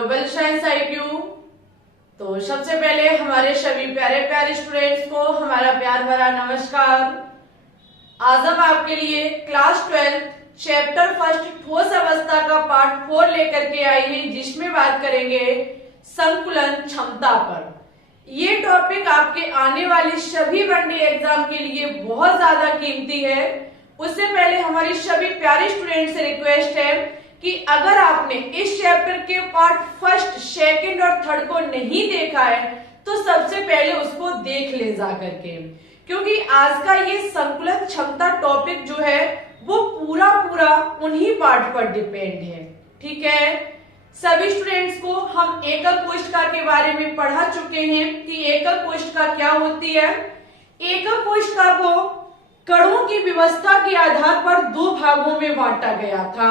Global science IQ। तो सबसे पहले हमारे सभी प्यारे प्यारे स्टूडेंट्स को हमारा प्यार भरा नमस्कार। आज हम आपके लिए क्लास 12 चैप्टर फर्स्ट ठोस अवस्था का पार्ट 4 लेकर के आई हैं, जिसमें बात करेंगे संकुलन क्षमता पर। ये टॉपिक आपके आने वाली सभी वनडे एग्जाम के लिए बहुत ज्यादा कीमती है। उससे पहले हमारी सभी प्यारे स्टूडेंट से रिक्वेस्ट है कि अगर आपने इस चैप्टर के पार्ट फर्स्ट, सेकंड और थर्ड को नहीं देखा है तो सबसे पहले उसको देख ले जा करके, क्योंकि आज का ये संकुलन क्षमता टॉपिक जो है वो पूरा उन्हीं पार्ट पर डिपेंड है। ठीक है, सभी स्टूडेंट्स को हम एकक कोशिका के बारे में पढ़ा चुके हैं कि एकक कोशिका क्या होती है। एकक कोशिका को कणों की व्यवस्था के आधार पर दो भागों में बांटा गया था।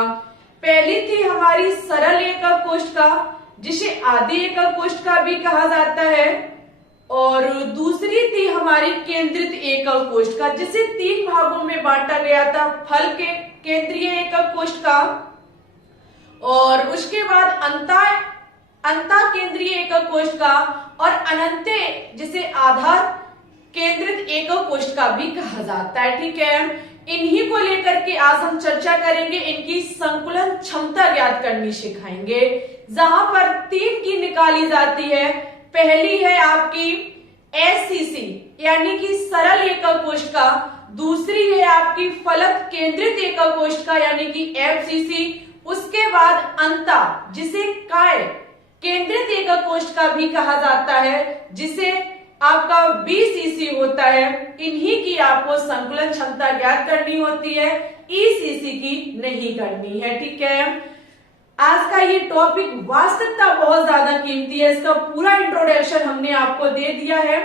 पहली थी हमारी सरल एकक कोशिका, जिसे आदि एकक कोशिका भी कहा जाता है, और दूसरी थी हमारी केंद्रित एकक कोशिका, जिसे तीन भागों में बांटा गया था। फल के केंद्रीय एकक कोशिका, और उसके बाद अंता केंद्रीय एकक कोशिका, और अनंते जिसे आधार केंद्रित एकक कोशिका भी कहा जाता है। ठीक है, इन्हीं को लेकर के आज हम चर्चा करेंगे। इनकी संकुलन क्षमता ज्ञात करनी सिखाएंगे, जहां पर तीन की निकाली जाती है। पहली है आपकी SCC यानी कि सरल एकक कोशिका, दूसरी है आपकी फलक केंद्रित एकक कोशिका यानी कि FCC, उसके बाद अंता जिसे काय केंद्रित एकक कोशिका भी कहा जाता है, जिसे आपका BCC होता है। इन्हीं की आपको संकुलन क्षमता ज्ञात करनी होती है, ECC की नहीं करनी है। ठीक है, आज का ये टॉपिक वास्तविकता बहुत ज्यादा कीमती है। इसका पूरा इंट्रोडक्शन हमने आपको दे दिया है।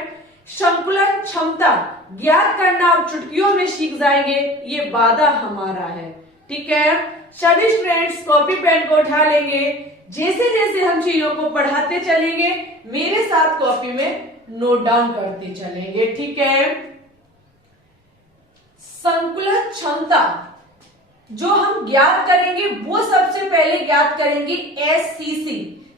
संकुलन क्षमता ज्ञात करना आप चुटकियों में सीख जाएंगे, ये वादा हमारा है। ठीक है, सभी स्टूडेंट्स कॉपी पेन को उठा लेंगे। जैसे जैसे हम चीजों को पढ़ाते चलेंगे, मेरे साथ कॉपी में नोट डाउन करते चलेंगे। ठीक है, संकुलन क्षमता जो हम ज्ञात करेंगे वो सबसे पहले ज्ञात करेंगे SCC,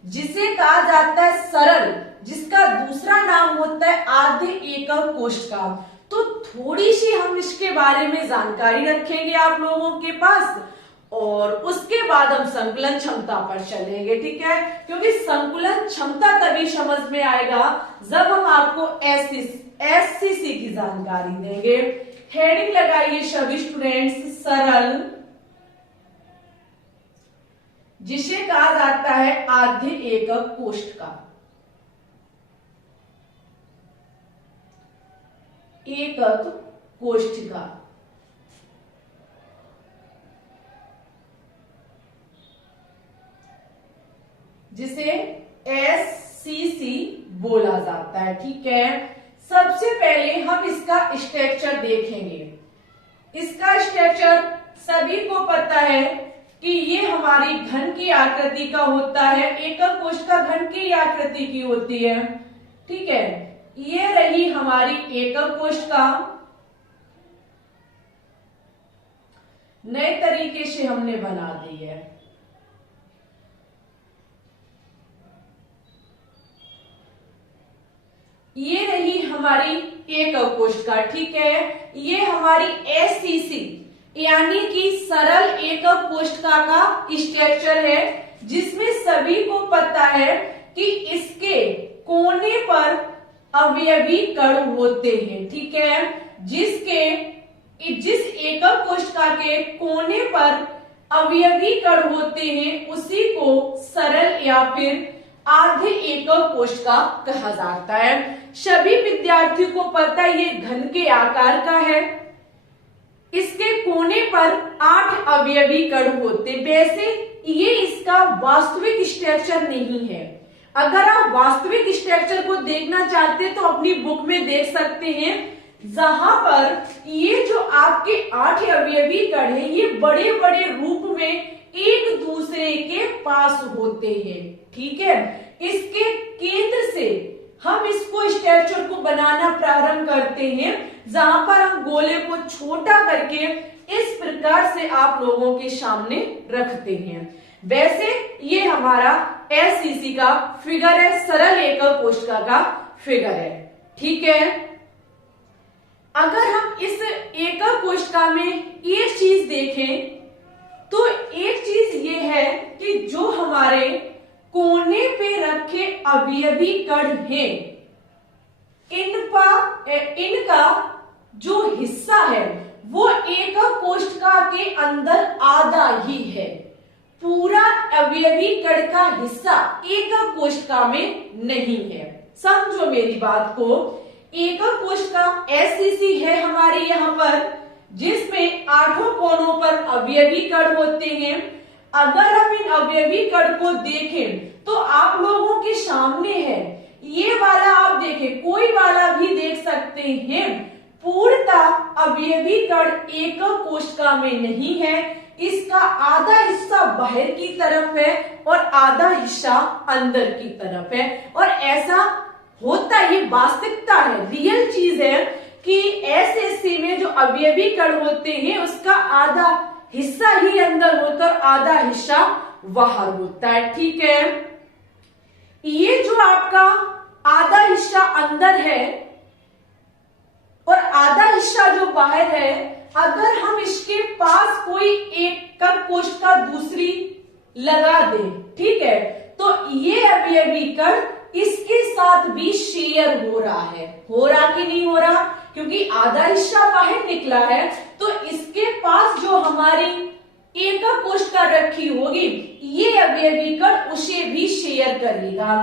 जिसे कहा जाता है सरल, जिसका दूसरा नाम होता है आद्य एकक कोशिका। तो थोड़ी सी हम इसके बारे में जानकारी रखेंगे आप लोगों के पास, और उसके बाद हम संकुलन क्षमता पर चलेंगे। ठीक है, क्योंकि संकुलन क्षमता तभी समझ में आएगा जब हम आपको SCC की जानकारी देंगे। हेडिंग लगाइए सभी स्टूडेंट्स, सरल जिसे कहा जाता है आद्य एकक कोशिका। एकक कोशिका जिसे SCC बोला जाता है। ठीक है, सबसे पहले हम इसका स्ट्रक्चर देखेंगे। इसका स्ट्रक्चर सभी को पता है कि ये हमारी घन की आकृति का होता है। एकक कोशिका घन की आकृति की होती है। ठीक है, ये रही हमारी एकक कोशिका। नए तरीके से हमने बना दी है। ये रही हमारी एकक कोशिका। ठीक है, ये हमारी SCC यानी कि सरल एकक कोशिका का स्ट्रक्चर है, जिसमें सभी को पता है कि इसके कोने पर अवयवी कण होते हैं। ठीक है, जिस एकक कोशिका के कोने पर अवयवी कण होते हैं उसी को सरल या फिर आद्य एकक कोशिका कहा जाता है। सभी विद्यार्थियों को पता है ये घन के आकार का है। इसके कोने पर 8 अवयवी कण होते। वैसे ये इसका वास्तविक स्ट्रक्चर नहीं है। अगर आप वास्तविक स्ट्रक्चर को देखना चाहते तो अपनी बुक में देख सकते हैं, जहां पर ये जो आपके 8 अवयवी कण हैं ये बड़े बड़े रूप में एक दूसरे के पास होते हैं। ठीक है, इसके केंद्र से हम इसको स्ट्रक्चर को बनाना प्रारंभ करते हैं, जहां पर हम गोले को छोटा करके इस प्रकार से आप लोगों के सामने रखते हैं। वैसे ये हमारा SCC का फिगर है, सरल एकक कोशिका का फिगर है। ठीक है, अगर हम इस एकक कोशिका में एक चीज देखें तो एक चीज ये है कि जो हमारे कोने पे रखे अवयवी कण हैं, इनका जो हिस्सा है वो एकक कोशिका के अंदर आधा ही है। पूरा अवयवी कण का हिस्सा एकक कोशिका में नहीं है। समझो मेरी बात को, एकक कोशिका SCC है हमारे यहाँ पर, जिसमें 8 कोनों पर अवयवी कण होते हैं। अगर हम इन अवयवी कण को देखें तो आप लोगों के सामने है, ये वाला आप देखें, कोई वाला भी देख सकते हैं, पूर्णतः अवयवी कण एकक कोशिका में नहीं है। इसका आधा हिस्सा बाहर की तरफ है और आधा हिस्सा अंदर की तरफ है। और ऐसा होता, ये वास्तविकता है, रियल चीज है कि SCC में जो अवयवी कण होते हैं उसका आधा हिस्सा ही अंदर होता है और आधा हिस्सा बाहर होता है। ठीक है, ये जो आपका आधा हिस्सा अंदर है और आधा हिस्सा जो बाहर है, अगर हम इसके पास कोई एकक कोशिका दूसरी लगा दें, ठीक है, तो ये अवयवी कण इसके साथ भी शेयर हो रहा है। हो रहा कि नहीं हो रहा? क्योंकि आधा हिस्सा बाहर निकला है तो इसके पास जो हमारी एकक कोशिका रखी होगी, ये अवयवी कण उसे भी शेयर करेगा।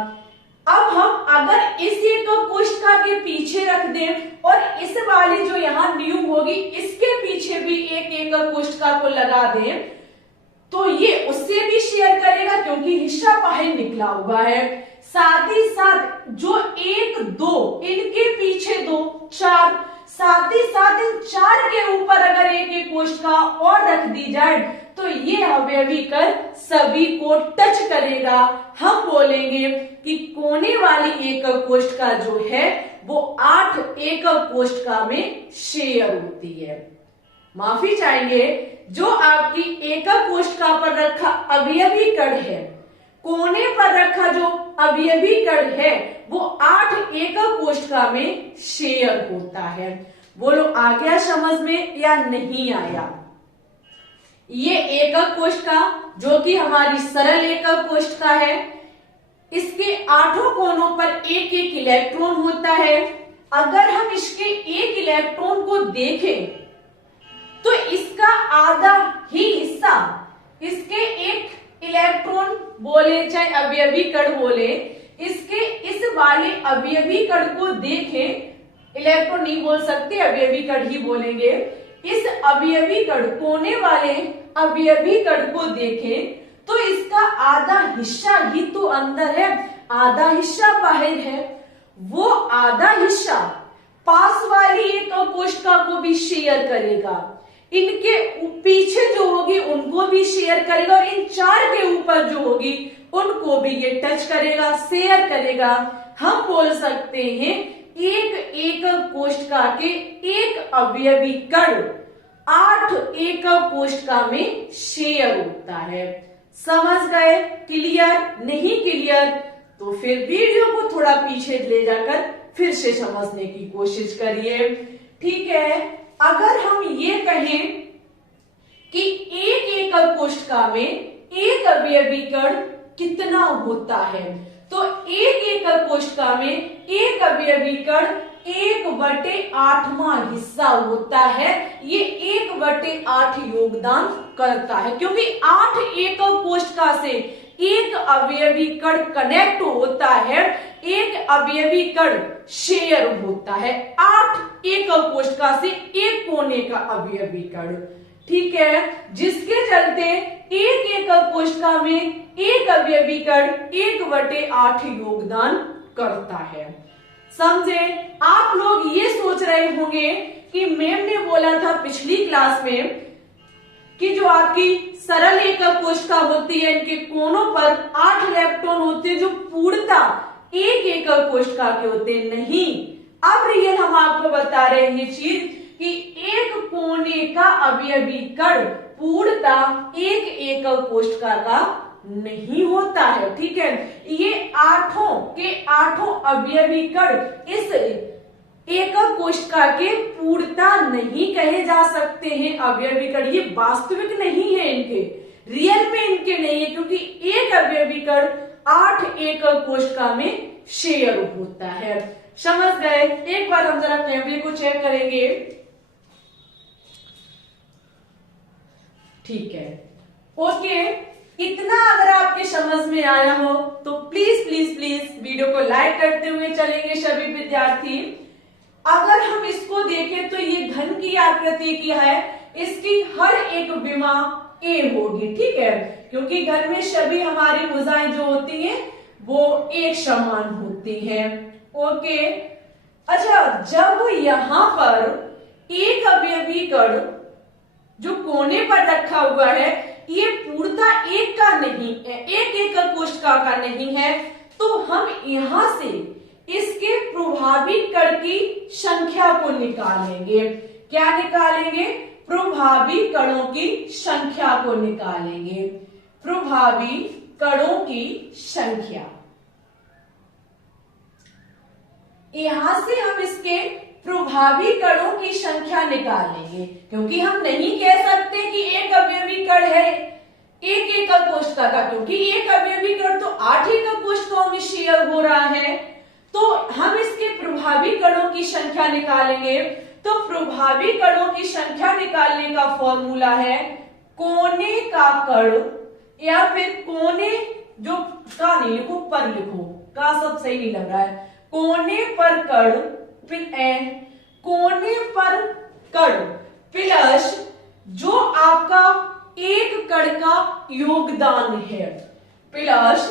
अब हम अगर इस एकक कोशिका के पीछे रख दें और इस वाली जो यहाँ न्यू होगी इसके पीछे भी एक एकक कोशिका को लगा दें, तो ये उससे भी शेयर करेगा क्योंकि हिस्सा बाहर निकला हुआ है। साथ ही साथ जो 1, 2, इनके पीछे 2, 4, साथ ही साथ इन 4 के ऊपर अगर एक कोशिका और रख दी जाए तो ये अवयवी कण सभी को टच करेगा। हम बोलेंगे कि कोने वाली एकक कोशिका जो है वो 8 एकक कोशिका में शेयर होती है। माफी चाहेंगे, जो आपकी एकक कोशिका पर रखा अवयवी कण है, कोने पर रखा जो अवयवी कण है वो 8 एकक कोशिका में शेयर होता है। बोलो आ गया समझ में या नहीं आया? ये एकक कोशिका जो कि हमारी सरल एकक कोशिका है, इसके 8 कोनों पर एक एक इलेक्ट्रॉन होता है। अगर हम इसके एक इलेक्ट्रॉन को देखें तो इसका आधा ही हिस्सा, इसके एक इलेक्ट्रॉन बोले चाहे अवयवी कण बोले, इसके इस वाले अवयवी कण को देखें, इलेक्ट्रॉन नहीं बोल सकते, अवयवी कण ही बोलेंगे। इस अवयवी कण, कोने वाले अवयवी कण को देखें तो इसका आधा हिस्सा ही तो अंदर है, आधा हिस्सा बाहर है। वो आधा हिस्सा पास वाली एकक कोशिका को भी शेयर करेगा, इनके पीछे जो होगी उनको भी शेयर करेगा और इन 4 के ऊपर जो होगी उनको भी ये टच करेगा, शेयर करेगा। हम बोल सकते हैं एक एकक कोशिका के एक अवयवी कण 8 एकक कोशिका में शेयर होता है। समझ गए? क्लियर? नहीं क्लियर तो फिर वीडियो को थोड़ा पीछे ले जाकर फिर से समझने की कोशिश करिए। ठीक है, अगर हम ये कहें कि एक एकक कोशिका में एक अवयवी कण कितना होता है, तो एक एकक कोशिका में एक अवयवी कण 1/8वां हिस्सा होता है। ये 1/8 योगदान करता है क्योंकि 8 एकक कोशिका से एक अवयवी कण कनेक्ट होता है, एक अवयवी कण शेयर होता है 8 एकक कोशिका से एक कोने का अवयवी कण। ठीक है, जिसके चलते एक एकक कोशिका में एक अवयवी कण 1/8 योगदान करता है। समझे? आप लोग ये सोच रहे होंगे कि मैम ने बोला था पिछली क्लास में कि जो आपकी सरल एकक कोशिका होती है इनके कोनों पर 8 इलेक्ट्रॉन होते हैं जो पूर्णतः एक एकक कोशिका के होते हैं। नहीं, अब रियल हम आपको बता रहे हैं ये चीज कि एक कोने का अवयवी कण पूर्णतः एक एकक कोशिका का नहीं होता है। ठीक है, ये आठों के आठों अवयवी कण इस एकक कोशिका के पूर्णता नहीं कहे जा सकते हैं। अवयवी कण ये वास्तविक नहीं है, इनके रियल में इनके नहीं है, क्योंकि एक अवयवी कण 8 एकक कोशिका में शेयर होता है। समझ गए? एक बार हम जरा टेबल को चेक करेंगे। ठीक है, ओके। इतना अगर आपके समझ में आया हो तो प्लीज प्लीज प्लीज वीडियो को लाइक करते हुए चलेंगे सभी विद्यार्थी। अगर हम इसको देखें तो ये घन की आकृति की है, इसकी हर एक विमा ए होगी। ठीक है, क्योंकि घन में सभी हमारी भुजाएं जो होती हैं वो एक समान होती हैं। ओके, अच्छा, जब यहां पर एक अवयवी कण जो कोने पर रखा हुआ है ये पूर्णतः एक का नहीं है, एक एकक कोशिका का नहीं है, तो हम यहां से इसके प्रभावी कण की संख्या को निकालेंगे। क्या निकालेंगे? प्रभावी कणों की संख्या को निकालेंगे। प्रभावी कणों की संख्या, यहां से हम इसके प्रभावी कणों की संख्या निकालेंगे, क्योंकि हम नहीं कह सकते कि एक अवयवी कण है एक एकक कोशिका का, क्योंकि एक अवयवी कण तो 8 एकक कोशिकाओं में शेयर हो रहा है। तो हम इसके प्रभावी कणों की संख्या निकालेंगे। तो प्रभावी कणों की संख्या निकालने का फॉर्मूला है कोने का कण, या फिर कोने, जो का नहीं लिखो पर लिखो, का सब सही नहीं लग रहा है, कोने पर कण, कोने पर कण प्लस जो आपका एक कण का योगदान है, प्लस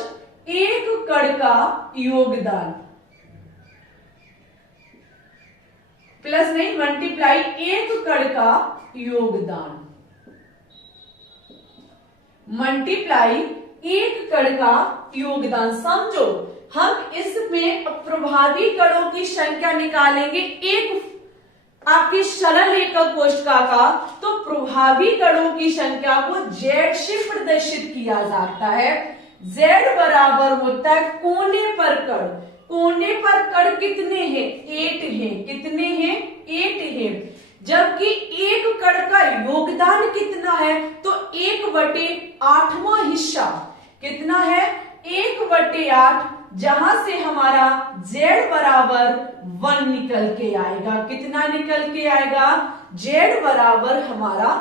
एक कण का योगदान, प्लस नहीं मल्टीप्लाई एक कण का योगदान, मल्टीप्लाई एक कण का योगदान। समझो, हम इसमें प्रभावी कणों की संख्या निकालेंगे एक आपकी सरल एकक कोशिका का, तो प्रभावी कणों की संख्या को Z से प्रदर्शित किया जाता है। Z बराबर होता है कोने पर कण। कोने पर कण कितने हैं? 8 हैं। कितने हैं? 8 हैं। जबकि एक कण का योगदान कितना है? तो 1/8वां हिस्सा कितना है? 1/8, जहां से हमारा Z बराबर 1 निकल के आएगा। कितना निकल के आएगा? Z बराबर हमारा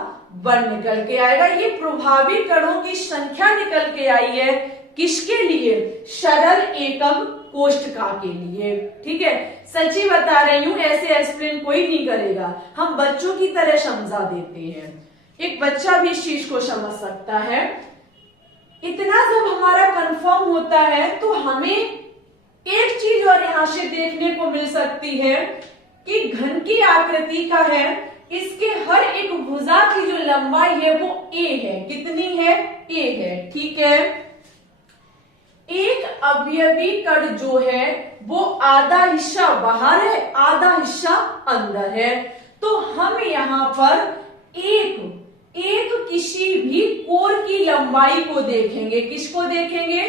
1 निकल के आएगा। ये प्रभावी कणों की संख्या निकल के आई है। किसके लिए? सरल एकक कोशिका के लिए। ठीक है, सच्ची बता रही हूं, ऐसे एक्सप्लेन कोई नहीं करेगा, हम बच्चों की तरह समझा देते हैं। एक बच्चा भी इस चीज को समझ सकता है। इतना जब हमारा कंफर्म होता है तो हमें एक चीज और यहां से देखने को मिल सकती है कि घन की आकृति का है, इसके हर एक भुजा की जो लंबाई है वो a है। कितनी है? a है। ठीक है, एक अवयवी कण जो है वो आधा हिस्सा बाहर है, आधा हिस्सा अंदर है। तो हम यहां पर एक किसी भी कोर की लंबाई को देखेंगे। किसको देखेंगे?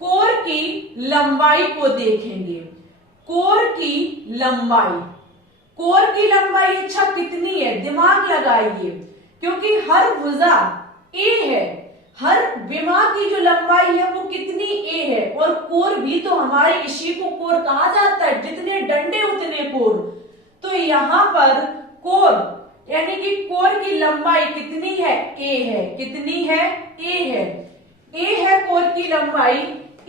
कोर की लंबाई को देखेंगे। कोर की लंबाई, कोर की लंबाई अच्छा कितनी है? दिमाग लगाइए, क्योंकि हर भुजा a है, हर विमा की जो लंबाई है वो कितनी a है, और कोर भी तो हमारे इसी को कोर कहा जाता है, जितने डंडे उतने कोर। तो यहां पर कोर यानी कि कोर की लंबाई कितनी है? a है। कितनी है? a है। a है कोर की लंबाई।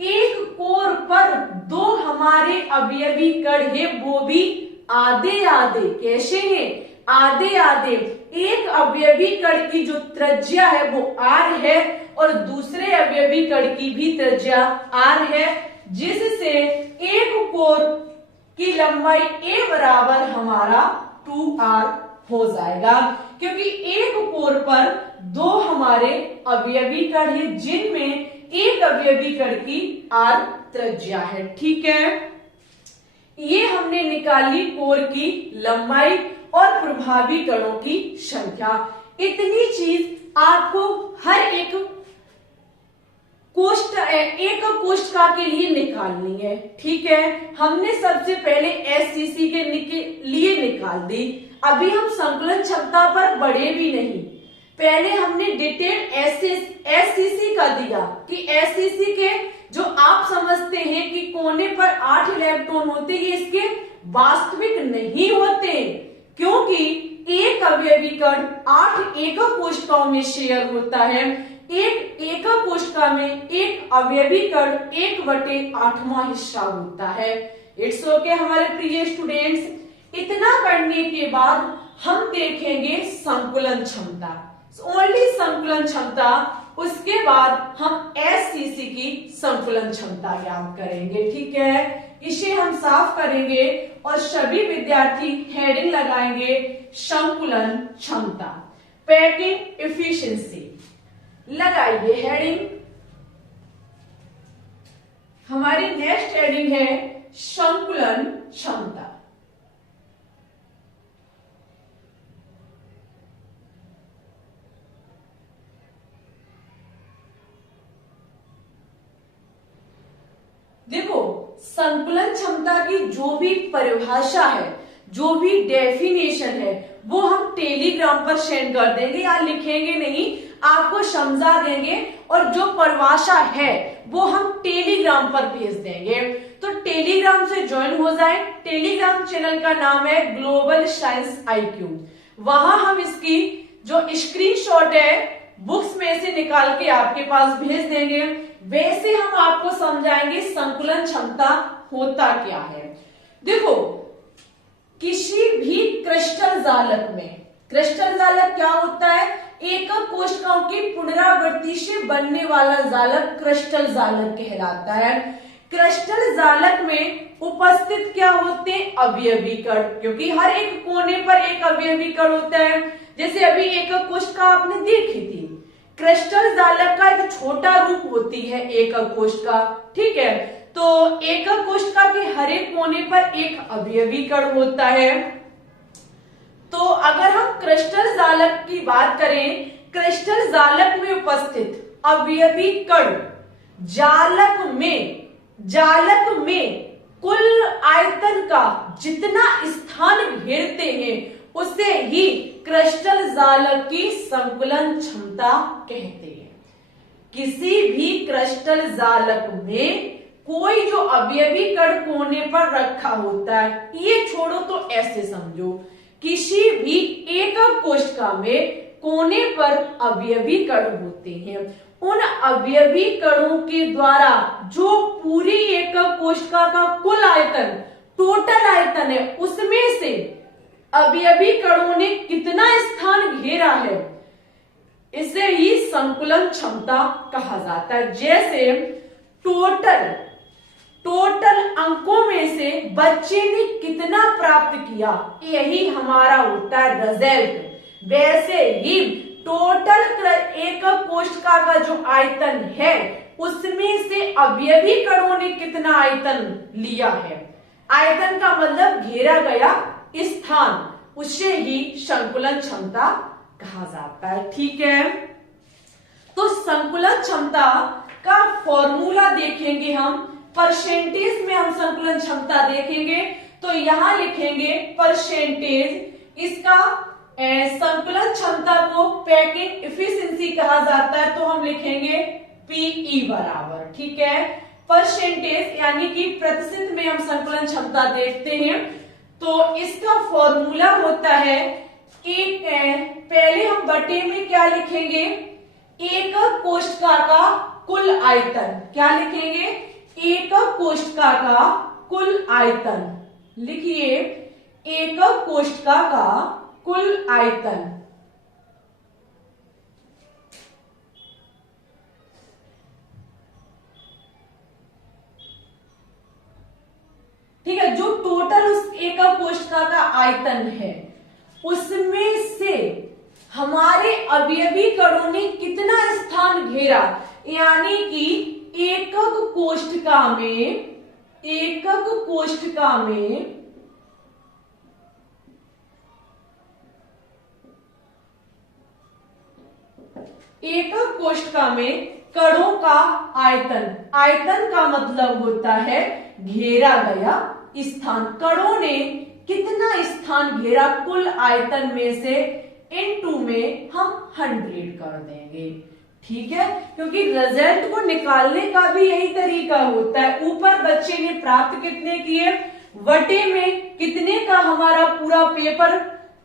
एक कोर पर 2 हमारे अवयवी कण है, वो भी आधे आधे। कैसे हैं? आधे आधे। एक अवयवी कण की जो त्रिज्या है वो r है, और दूसरे अवयवी कण की भी त्रिज्या r है, जिससे एक कोर की लंबाई a बराबर हमारा 2r हो जाएगा, क्योंकि एक कोर पर 2 हमारे अवयवी कण है, जिनमें एक अवयवी कण की r त्रिज्या है। ठीक है, ये हमने निकाली कोर की लंबाई और प्रभावी कणों की संख्या। इतनी चीज आपको हर एक एक कोष्ठका के लिए निकालनी है। ठीक है, हमने सबसे पहले एससीसी के लिए निकाल दी। अभी हम संकुलन क्षमता पर बढ़े भी नहीं, पहले हमने डिटेल एससीसी का दिया कि एससीसी के जो आप समझते हैं कि कोने पर 8 इलेक्ट्रॉन होते, ये इसके वास्तविक नहीं होते, क्योंकि एक अवयवी कण 8 एकक कोशिकाओं में शेयर होता है। एक एकक कोशिका में एक अवयवी कण 1/8वां हिस्सा होता है। इट्स ओके हमारे प्रिय स्टूडेंट्स। इतना करने के बाद हम देखेंगे संकुलन क्षमता, ओनली संकुलन क्षमता। उसके बाद हम एससीसी की संकुलन क्षमता ज्ञात करेंगे। ठीक है, इसे हम साफ करेंगे और सभी विद्यार्थी हेडिंग लगाएंगे संकुलन क्षमता, पैकिंग एफिशिएंसी। लगाइए हेडिंग। हमारी नेक्स्ट हेडिंग है संकुलन क्षमता। देखो, संकुलन क्षमता की जो भी परिभाषा है, जो भी डेफिनेशन है, वो हम टेलीग्राम पर सेंड कर देंगे, या लिखेंगे नहीं, आपको समझा देंगे, और जो परिभाषा है वो हम टेलीग्राम पर भेज देंगे। तो टेलीग्राम से ज्वाइन हो जाए। टेलीग्राम चैनल का नाम है ग्लोबल साइंस IQ। वहां हम इसकी जो स्क्रीनशॉट है बुक्स में से निकाल के आपके पास भेज देंगे। वैसे हम आपको समझाएंगे संकुलन क्षमता होता क्या है। देखो, किसी भी क्रिस्टल जालक में, क्रिस्टल जालक क्या होता है? एकक कोशिकाओं की पुनरावृत्ति से बनने वाला जालक क्रिस्टल जालक कहलाता है। क्रिस्टल जालक में उपस्थित क्या होते हैं? अवयवी कण, क्योंकि हर एक कोने पर एक अवयवी कण होता है। जैसे अभी एकक कोशिका आपने देखी थी, क्रिस्टल जालक का एक छोटा रूप होती है एकक कोशिका। ठीक है, तो एकक कोशिका के हर एक कोने पर एक अवयवी कण होता है। तो अगर हम क्रिस्टल जालक की बात करें, क्रिस्टल जालक में उपस्थित अवयवी कण जालक में कुल आयतन का जितना स्थान घेरते हैं उसे ही क्रिस्टल जालक की संकुलन क्षमता कहते हैं। किसी भी क्रिस्टल जालक में कोई जो अवयवी कण कोने पर रखा होता है, ये छोड़ो तो ऐसे समझो, किसी भी एकक कोशिका में कोने पर अवयवी कण होते हैं। उन अवयवी कणों के द्वारा जो पूरी एकक कोशिका का कुल आयतन, टोटल आयतन है, उसमें से अवयवी कणों ने कितना स्थान घेरा है, इसे ही संकुलन क्षमता कहा जाता है। जैसे टोटल अंकों में से बच्चे ने कितना प्राप्त किया, यही हमारा होता है रिजल्ट। वैसे ही टोटल एकक कोशिका का जो आयतन है उसमें से अवयवी कणों ने कितना आयतन लिया है, आयतन का मतलब घेरा गया स्थान, उसे ही संकुलन क्षमता कहा जाता है। ठीक है, तो संकुलन क्षमता का फॉर्मूला देखेंगे हम, परसेंटेज में हम संकुलन क्षमता देखेंगे। तो यहां लिखेंगे परसेंटेज, इसका संकुलन क्षमता को पैकिंग एफिशिएंसी कहा जाता है, तो हम लिखेंगे PE बराबर। ठीक है, परसेंटेज यानी कि प्रतिशत में हम संकुलन क्षमता देखते हैं, तो इसका फॉर्मूला होता है एक, पहले हम बटे में क्या लिखेंगे? एकक कोशिका का कुल आयतन। क्या लिखेंगे? एकक कोशिका का कुल आयतन। लिखिए, एकक कोशिका का कुल आयतन। ठीक है, जो टोटल उस एकक कोशिका का आयतन है उसमें से हमारे अवयवी कणों ने कितना स्थान घेरा, यानी कि एकक कोशिका में कणों का आयतन। आयतन का मतलब होता है घेरा गया स्थान। कणों ने कितना स्थान घेरा कुल आयतन में से, इनटू में हम 100 कर देंगे। ठीक है, क्योंकि रिजल्ट को निकालने का भी यही तरीका होता है। ऊपर बच्चे ने प्राप्त कितने किए, वटे में कितने का हमारा पूरा पेपर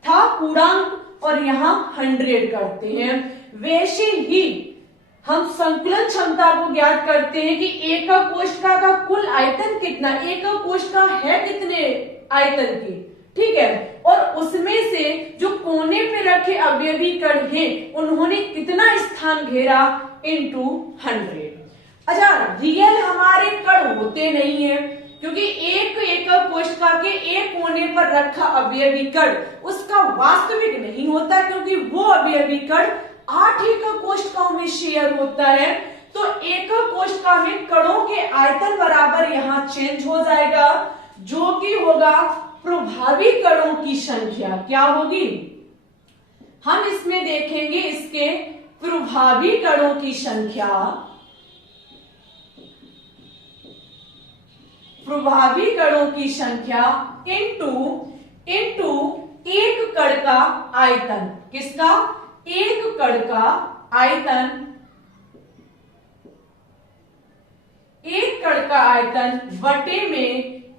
था पूर्णांक, और यहाँ 100 करते हैं। वैसे ही हम संकुलन क्षमता को ज्ञात करते हैं कि एकक कोशिका का कुल आयतन कितना, एकक कोशिका है कितने आयतन की, ठीक है, और उसमें से जो कोने पे रखे अवयवी कण हैं उन्होंने कितना स्थान घेरा, इनटू 100। अच्छा, रियल हमारे कण होते नहीं है, क्योंकि एक एकक कोशिका के एक कोने पर रखा अवयवी कण उसका वास्तविक नहीं होता, क्योंकि वो अवयवी कण 8 एकक कोशिकाओं में शेयर होता है। तो एकक कोशिका में कणों के आयतन बराबर यहाँ चेंज हो जाएगा, जो कि होगा प्रभावी कणों की संख्या। क्या होगी, हम इसमें देखेंगे इसके प्रभावी कणों की संख्या। प्रभावी कणों की संख्या इनटू एक कण का आयतन। किसका, एक कण का आयतन। एक कण का आयतन वटे में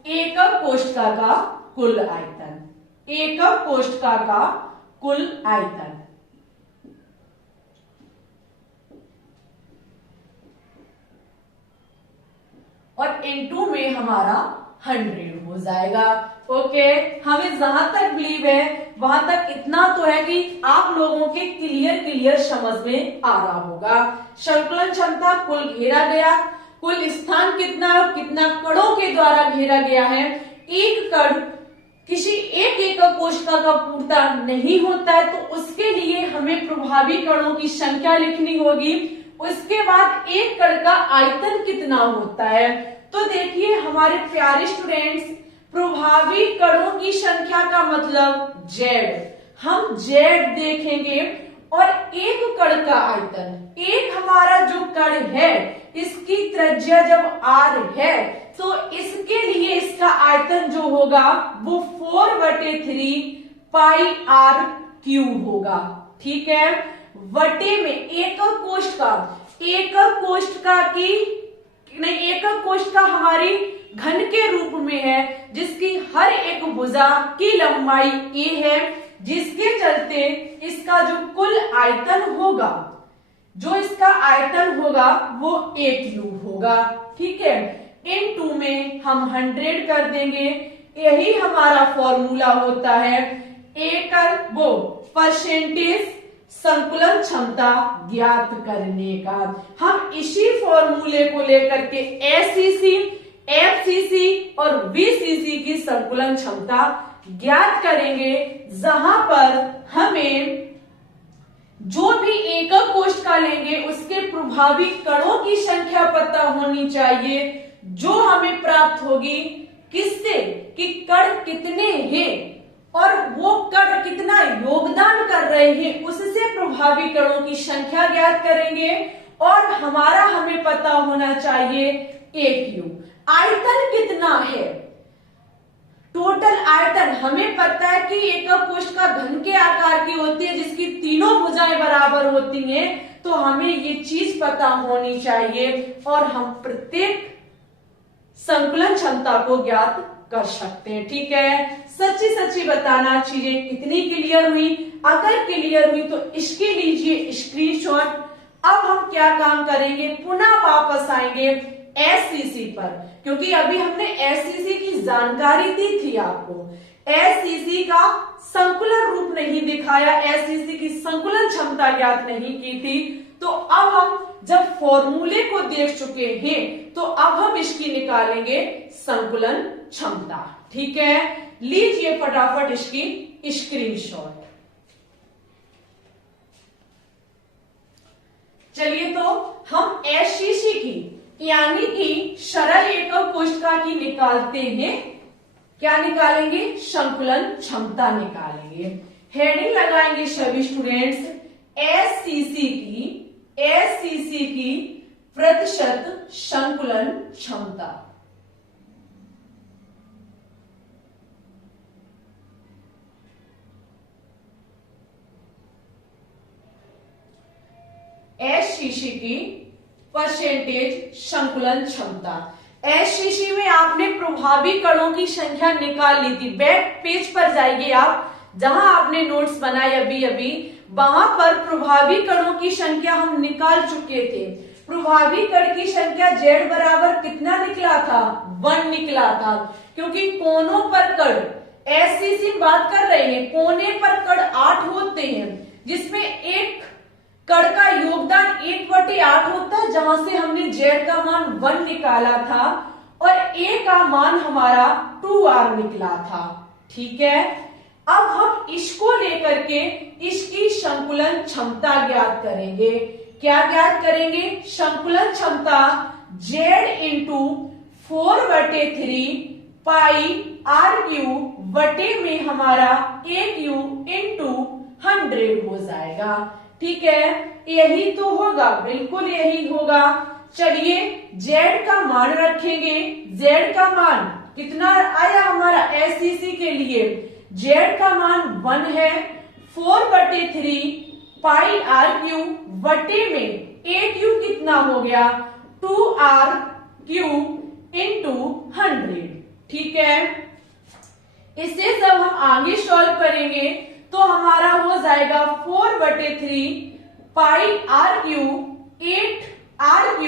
एकक कोशिका का कुल आयतन। एकक कोशिका का कुल आयतन। और इनटू में हमारा 100 हो जाएगा। ओके, हमें जहां तक बिलीव है वहां तक इतना तो है कि आप लोगों के क्लियर समझ में आ रहा होगा। संकुलन क्षमता कुल घेरा गया, कुल स्थान कितना, कितना कणों के द्वारा घेरा गया है। एक कण किसी एक एकक कोशिका का पूर्ता नहीं होता है, तो उसके लिए हमें प्रभावी कणों की संख्या लिखनी होगी। उसके बाद एक कण का आयतन कितना होता है। तो देखिए हमारे प्यारे स्टूडेंट्स, प्रभावी कणों की संख्या का मतलब जेड, हम जेड देखेंगे। और एक कण का आयतन, एक हमारा जो कण है इसकी त्रिज्या जब r है तो इसके लिए इसका आयतन जो होगा वो 4/3 पाई r क्यूब होगा। ठीक है, वटे में एकक कोशिका, एकक कोशिका की नहीं, एकक कोशिका हमारी घन के रूप में है, जिसकी हर एक भुजा की लंबाई a है, जिसके चलते इसका जो कुल आयतन होगा, जो इसका आयतन होगा वो a क्यूब होगा। ठीक है, इनटू में हम 100 कर देंगे। यही हमारा फॉर्मूला होता है एकल वो परसेंटेज संकुलन क्षमता ज्ञात करने का। हम इसी फॉर्मूले को लेकर के एससीसी, एफसीसी और वीसीसी की संकुलन क्षमता ज्ञात करेंगे, जहां पर हमें जो भी एकक कोशिका लेंगे उसके प्रभावी कणों की संख्या पता होनी चाहिए, जो हमें प्राप्त होगी किससे, कि कण कितने हैं और वो कण कितना योगदान कर रहे हैं, उससे प्रभावी कणों की संख्या ज्ञात करेंगे। और हमारा हमें पता होना चाहिए ए क्यूब, आयतन कितना है, टोटल आयतन हमें पता है कि एकक कोशिका घन के आकार की होती है, जिसकी तीनों भुजाएं बराबर होती हैं। तो हमें ये चीज पता होनी चाहिए और हम प्रत्येक संकुलन क्षमता को ज्ञात कर सकते हैं। ठीक है, सच्ची सच्ची बताना चीजें कितनी क्लियर हुई। अगर क्लियर हुई तो इसके लीजिए स्क्रीनशॉट। अब हम क्या काम करेंगे, पुनः वापस आएंगे एससीसी पर, क्योंकि अभी हमने एससीसी की जानकारी दी थी आपको, एससीसी का संकुलन रूप नहीं दिखाया, एससीसी की संकुलन क्षमता ज्ञात नहीं की थी। तो अब हम जब फॉर्मूले को देख चुके हैं तो अब हम इसकी निकालेंगे संकुलन क्षमता। ठीक है, लीजिए फटाफट इसकी स्क्रीनशॉट। चलिए तो हम एससीसी की यानी कि सरल एकक कोशिका की निकालते हैं। क्या निकालेंगे, संकुलन क्षमता निकालेंगे। हेडिंग लगाएंगे सभी स्टूडेंट्स, एससीसी की प्रतिशत संकुलन क्षमता। एससीसी की परसेंटेज संकुलन क्षमता। एससीसी में आपने प्रभावी कणों की संख्या निकाल ली थी। बैक पेज पर जाइए आप, जहां आपने नोट्स बनाए अभी अभी, वहां पर प्रभावी कणों की संख्या हम निकाल चुके थे। प्रभावी कण की संख्या Z बराबर कितना निकला था? 1 निकला था, क्योंकि कोनों पर कण, एससीसी बात कर रहे हैं, कोने पर कण 8 होते हैं, जिसमें एक कण का योगदान 1/8 होता है, जहां से हमने Z का मान 1 निकाला था और A का मान हमारा 2R निकला था। ठीक है, अब हम इसको लेकर के इसकी संकुलन क्षमता ज्ञात करेंगे। क्या ज्ञात करेंगे? संकुलन क्षमता Z इंटू 4/3 पाई R³ बटे में हमारा 1U इंटू 100 हो जाएगा। ठीक है, यही तो होगा, बिल्कुल यही होगा। चलिए Z का मान रखेंगे। Z का मान कितना आया हमारा एससीसी के लिए? Z का मान 1 है। 4/3 पाई R³ बटे में 1U कितना हो गया? 2R³ into 100। ठीक है, इसे जब हम आगे सॉल्व करेंगे तो हमारा हो जाएगा 4/3 पाई R³ 8R³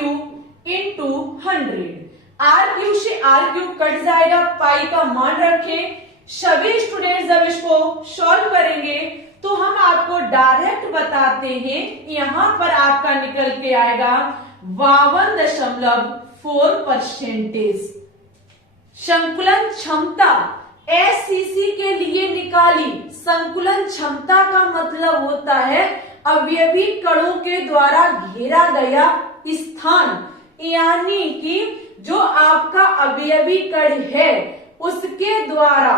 इंटू 100। R³ से R³ कट जाएगा, पाई का मान रखें। सभी स्टूडेंट जब इसको सॉल्व करेंगे तो हम आपको डायरेक्ट बताते हैं, यहां पर आपका निकल के आएगा 52.4%। संकुलन क्षमता एससीसी के लिए निकाली। संकुलन क्षमता का मतलब होता है अवयवी कणों के द्वारा घेरा गया स्थान, यानी कि जो आपका अवयवी कण है उसके द्वारा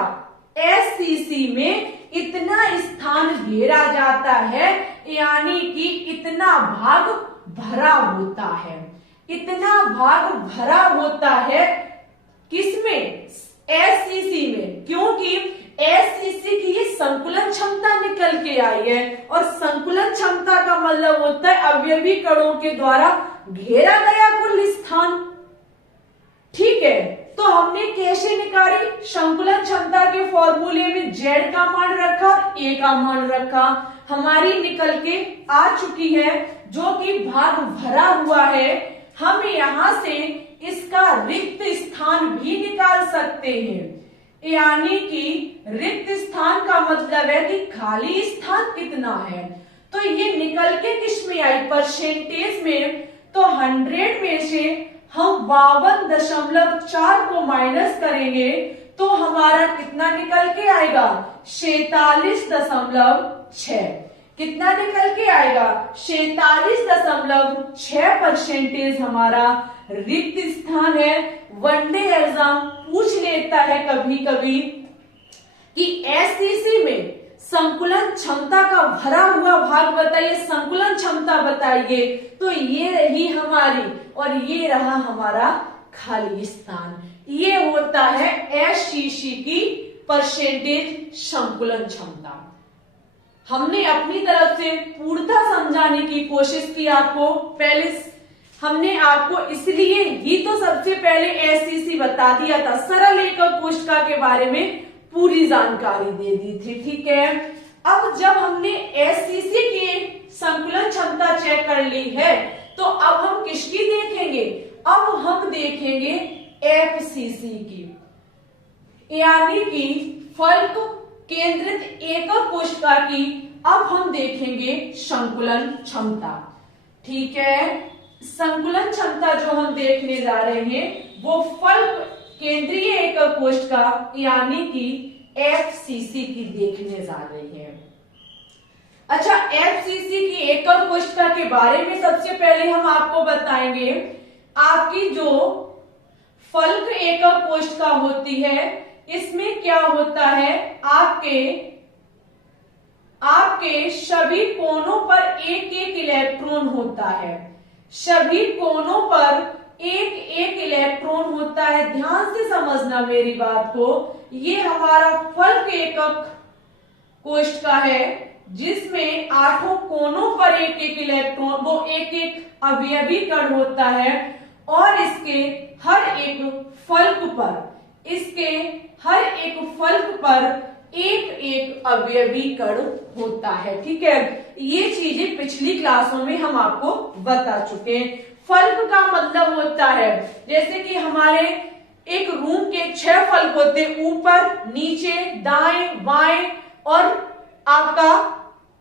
एससीसी में इतना स्थान घेरा जाता है, यानी कि इतना भाग भरा होता है। इतना भाग भरा होता है किसमें? एससीसी में, क्योंकि एससीसी की ये संकुलन क्षमता निकल के आई है और संकुलन क्षमता का मतलब होता है अवयवी कणों के द्वारा घेरा गया कुल स्थान। ठीक है, तो हमने कैसे निकाली? संकुलन क्षमता के फॉर्मूले में Z का मान रखा, A का मान रखा, हमारी निकल के आ चुकी है, जो कि भाग भरा हुआ है। हम यहां से इसका रिक्त स्थान भी निकाल सकते हैं, यानी कि रिक्त स्थान का मतलब है कि खाली स्थान कितना है। तो ये निकल के किस में आई? परसेंटेज में। तो 100 में से हम 52.4 को माइनस करेंगे तो हमारा कितना निकल के आएगा? 46.6। कितना निकल के आएगा? 46.6% हमारा रिक्त स्थान है। वनडे एग्जाम पूछ लेता है कभी कभी कि एससीसी में संकुलन क्षमता का भरा हुआ भाग बताइए, संकुलन क्षमता बताइए। तो ये रही हमारी और ये रहा हमारा खाली स्थान। ये होता है एससीसी की परसेंटेज संकुलन क्षमता। हमने अपनी तरफ से पूर्णतः समझाने की कोशिश की आपको। पहले हमने आपको इसलिए ही तो सबसे पहले एससीसी बता दिया था, सरल एकक कोशिका के बारे में पूरी जानकारी दे दी थी। ठीक है, अब जब हमने एससीसी की संकुलन क्षमता चेक कर ली है तो अब हम किसकी देखेंगे? अब हम देखेंगे एफसीसी की, यानी कि फल्क केंद्रित एकक कोशिका की। अब हम देखेंगे संकुलन क्षमता। ठीक है, संकुलन क्षमता जो हम देखने जा रहे हैं वो फल्क केंद्रीय एकक कोशिका यानी कि एफसीसी की देखने जा रहे हैं। अच्छा, एफसीसी की एकक कोशिका के बारे में सबसे पहले हम आपको बताएंगे। आपकी जो फल्क एकक कोशिका होती है इसमें क्या होता है? आपके सभी कोनों पर एक एक इलेक्ट्रॉन होता है। सभी कोनों पर एक एक इलेक्ट्रॉन होता है। ध्यान से समझना मेरी बात को। ये हमारा फल्क एकक कोष्ठ का है, जिसमें 8 कोनों पर एक एक इलेक्ट्रॉन, वो एक एक अवयवी कण होता है, और इसके हर एक फल्क पर एक एक अवयवी कण होता है। ठीक है, ये चीजें पिछली क्लासों में हम आपको बता चुके हैं। फल्क का मतलब होता है, जैसे कि हमारे एक रूम के 6 फल्क होते हैं, ऊपर, नीचे, दाएं, बाएं और आपका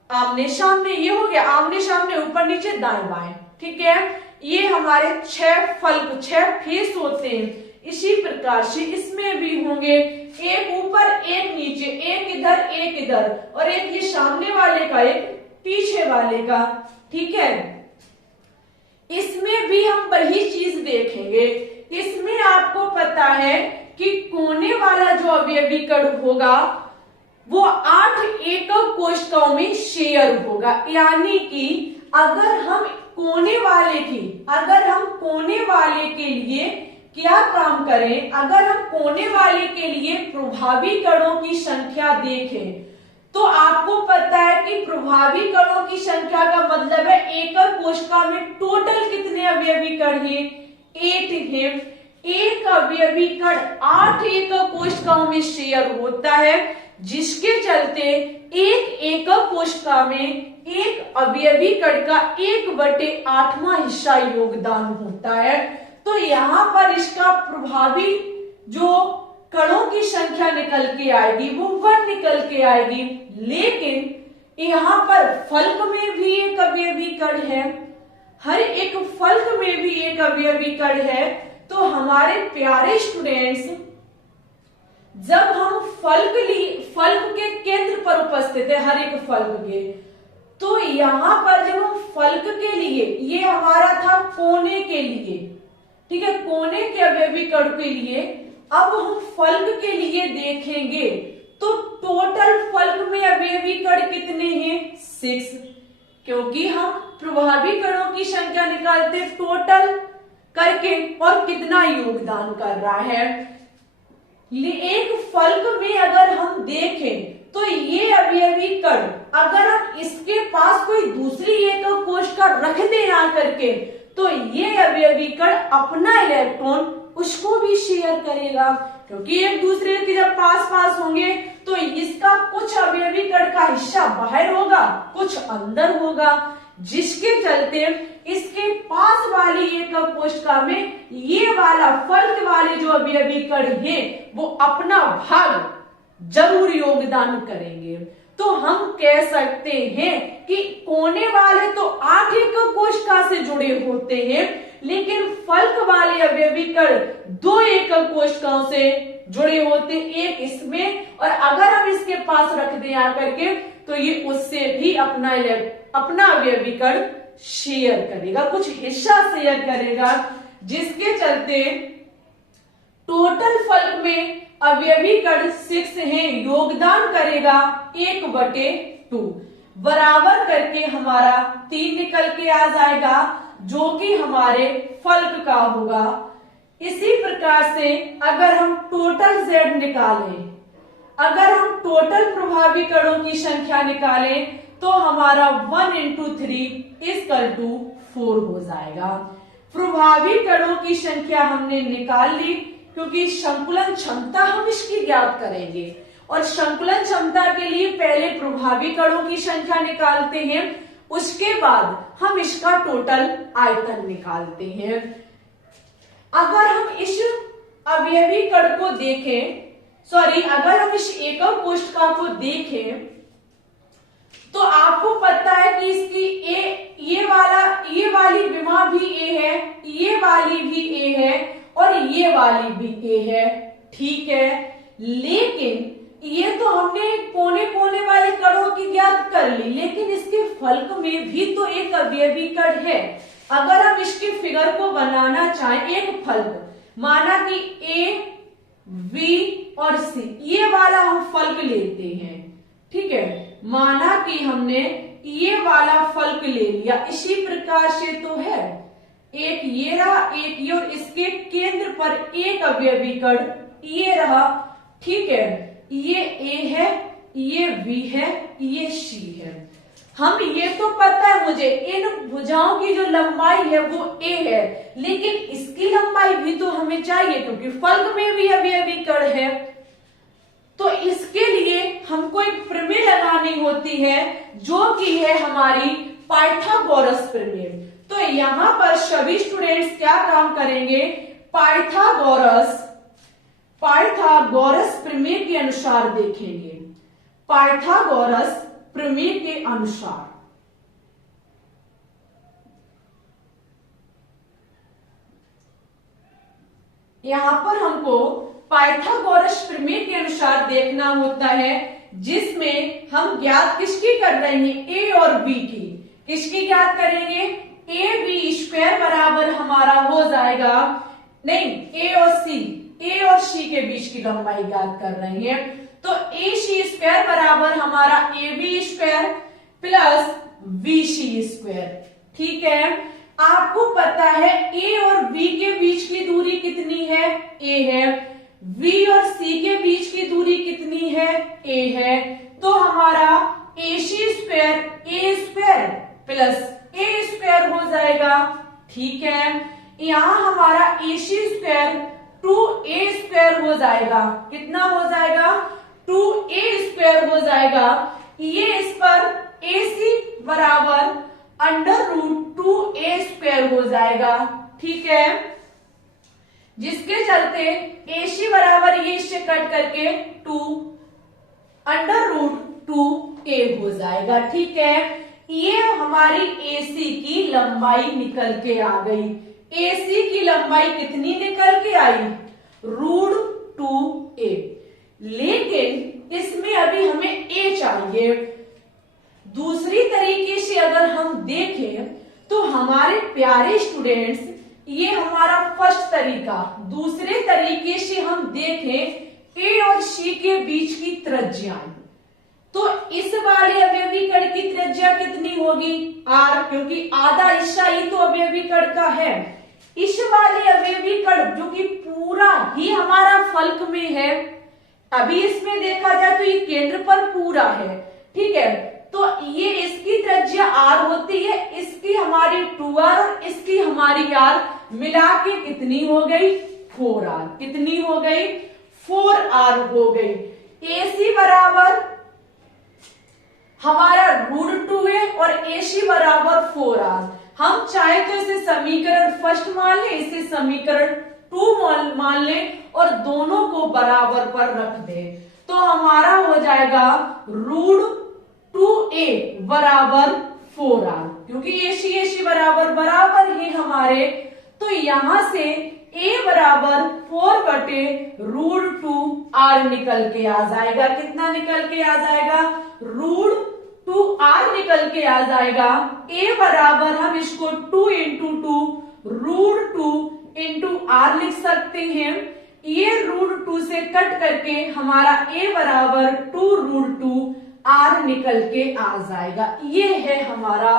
आमने सामने। ये हो गया आमने सामने, ऊपर नीचे, दाएं बाएं। ठीक है, ये हमारे 6 फल्क, 6 फेस होते हैं। इसी प्रकार से इसमें भी होंगे, एक ऊपर, एक नीचे, एक इधर, एक इधर, और एक ये सामने वाले का, एक पीछे वाले का। ठीक है, इसमें भी हम वही चीज देखेंगे। इसमें आपको पता है कि कोने वाला जो अवयवी कण होगा वो 8 एकक कोशिकाओं में शेयर होगा। यानी कि अगर हम कोने वाले के लिए क्या काम करें, अगर हम कोने वाले के लिए प्रभावी कणों की संख्या देखें, तो आपको पता है कि प्रभावी कणों की संख्या का मतलब है एकक कोशिका में टोटल कितने अवयवी कण हैं, 8 हैं। एक अवयवी कण 8 एकक कोशिकाओं में शेयर होता है, जिसके चलते एक एकक कोशिका में एक अवयवी कण का 1/8वां हिस्सा योगदान होता है। तो यहाँ पर इसका प्रभावी जो कणों की संख्या निकल के आएगी वो 1 निकल के आएगी। लेकिन यहाँ पर फल्क में भी एक अवयवी कण है, हर एक फल्क में भी एक अवयवी कण है। तो हमारे प्यारे स्टूडेंट्स, जब हम फल्क के केंद्र पर उपस्थित है, हर एक फल्क के, तो यहाँ पर जब हम फल्क के लिए, ये हमारा था कोने के लिए, ठीक है, कोने के अवयवी कण के लिए, अब हम फल्क के लिए देखेंगे तो टोटल फल्क में अवयवी कण कितने हैं, 6, क्योंकि हम प्रभावी कणों की संख्या निकालते टोटल करके और कितना योगदान कर रहा है। एक फल्क में अगर हम देखें तो ये अवयवी कण, अगर हम इसके पास कोई दूसरी एकक कोशिका रख दें आकर के, तो ये अवयवी कण अपना इलेक्ट्रॉन उसको भी शेयर करेगा, क्योंकि एक दूसरे के जब पास पास होंगे तो इसका कुछ अवयवी कण का हिस्सा बाहर होगा, कुछ अंदर होगा, जिसके चलते इसके पास वाली एकक कोशिका में ये वाला फल्क वाले जो अवयवी कण है वो अपना भाग जरूर योगदान करेंगे। तो हम कह सकते हैं कि कोने वाले तो 8 एकक कोशिका से जुड़े होते हैं, लेकिन फल्क वाले अवयवी कण 2 एकक कोशिकाओं से जुड़े होते, एक इसमें, और अगर हम इसके पास रख दें आकर के तो ये उससे भी अपना अवयवी कण शेयर करेगा, कुछ हिस्सा शेयर करेगा, जिसके चलते टोटल फल्क में अवयवी कण 6 हैं, योगदान करेगा 1/2, बराबर करके हमारा 3 निकल के आ जाएगा, जो कि हमारे फल्क का होगा। इसी प्रकार से अगर हम टोटल Z निकालें, अगर हम टोटल प्रभावी कणों की संख्या निकालें, तो हमारा 1 × 3 = 4 हो जाएगा। प्रभावी कणों की संख्या हमने निकाल ली, क्योंकि संकुलन क्षमता हम इसकी ज्ञात करेंगे, और संकुलन क्षमता के लिए पहले प्रभावी कणों की संख्या निकालते हैं, उसके बाद हम इसका टोटल आयतन निकालते हैं। अगर हम इस अवयवी कण को देखें, अगर हम इस एकक कोशिका को देखें, तो आपको पता है कि इसकी ये वाली विमा भी A है, ये वाली भी A है, और ये वाली भी A है, ठीक है। लेकिन ये तो हमने कोने कोने वाले कणों की ज्ञात कर ली, लेकिन इसके फल्क में भी तो एक अवयवी कण है। अगर हम इसके फिगर को बनाना चाहें, एक फल्क माना कि A, B और C, ये वाला हम फल्क लेते हैं, ठीक है, माना कि हमने ये वाला फल्क ले लिया, इसी प्रकार से तो है। एक ये रहा, एक ये, और इसके केंद्र पर एक अवयवी कण ये रहा। ठीक है, ये ए है, ये बी है, ये सी है। हम ये तो पता है मुझे इन भुजाओं की जो लंबाई है वो ए है, लेकिन इसकी लंबाई भी तो हमें चाहिए क्योंकि फल्क में भी अवयवी कण है। तो इसके लिए हमको एक प्रमेय लगानी होती है जो कि है हमारी पाइथागोरस प्रमेय। तो यहां पर सभी स्टूडेंट्स क्या काम करेंगे, पाइथागोरस प्रमेय के अनुसार देखेंगे। पाइथागोरस प्रमेय के अनुसार यहां पर हमको पाइथागोरस प्रमेय के अनुसार देखना होता है, जिसमें हम ज्ञात किसकी कर रहे हैं, ए और बी की। किसकी ज्ञात करेंगे, ए बी स्क्वायर बराबर हमारा हो जाएगा, नहीं, ए और सी के बीच की लंबाई ज्ञात कर रहे हैं। तो ए सी स्क्वायर बराबर हमारा A B square plus B C square. ठीक है, आपको पता है ए और बी के बीच की दूरी कितनी है, ए है। बी और सी के बीच की दूरी कितनी है, ए है। तो हमारा ए सी स्क्वायर ए स्क्वायर प्लस ए स्क्वायर हो जाएगा। ठीक है, यहां हमारा ए सी स्क्वायर 2a स्क्वायर हो जाएगा। कितना हो जाएगा, 2a स्क्वायर हो जाएगा। ये इस पर ac बराबर √2a स्क्वायर हो जाएगा। ठीक है, जिसके चलते ac बराबर ये इससे कट करके 2√2a हो जाएगा। ठीक है, ये हमारी AC की लंबाई निकल के आ गई। AC की लंबाई कितनी निकल के आई, √2a। लेकिन इसमें अभी हमें a चाहिए। दूसरी तरीके से अगर हम देखें तो हमारे प्यारे स्टूडेंट्स, ये हमारा फर्स्ट तरीका। दूसरे तरीके से हम देखें a और c के बीच की त्रिज्या, तो इस वाले अवयवी कण की त्रिज्या कितनी होगी, r, क्योंकि आधा हिस्सा ही तो अवयवी कण का है। इस वाले अवयवी कण जो कि पूरा ही हमारा फल्क में है, अभी इसमें देखा जाए तो ये केंद्र पर पूरा है। ठीक है, तो ये इसकी त्रिज्या r होती है, इसकी हमारी 2r और इसकी हमारी r मिला के कितनी हो गई, 4r। कितनी हो गई, 4r हो गई। AC बराबर हमारा √2a और AC बराबर 4r। हम चाहे तो इसे समीकरण फर्स्ट मान लें, इसे समीकरण 2 मान लें और दोनों को बराबर पर रख दें, तो हमारा हो जाएगा √2a बराबर 4r, क्योंकि AC बराबर ही हमारे। तो यहां से a बराबर 4/√2r निकल के आ जाएगा। कितना निकल के आ जाएगा, √2r निकल के आ जाएगा। a बराबर हम इसको 2 × 2 √2 × r लिख सकते हैं। ये √2 से कट करके हमारा a बराबर 2√2r निकल के आ जाएगा। ये है हमारा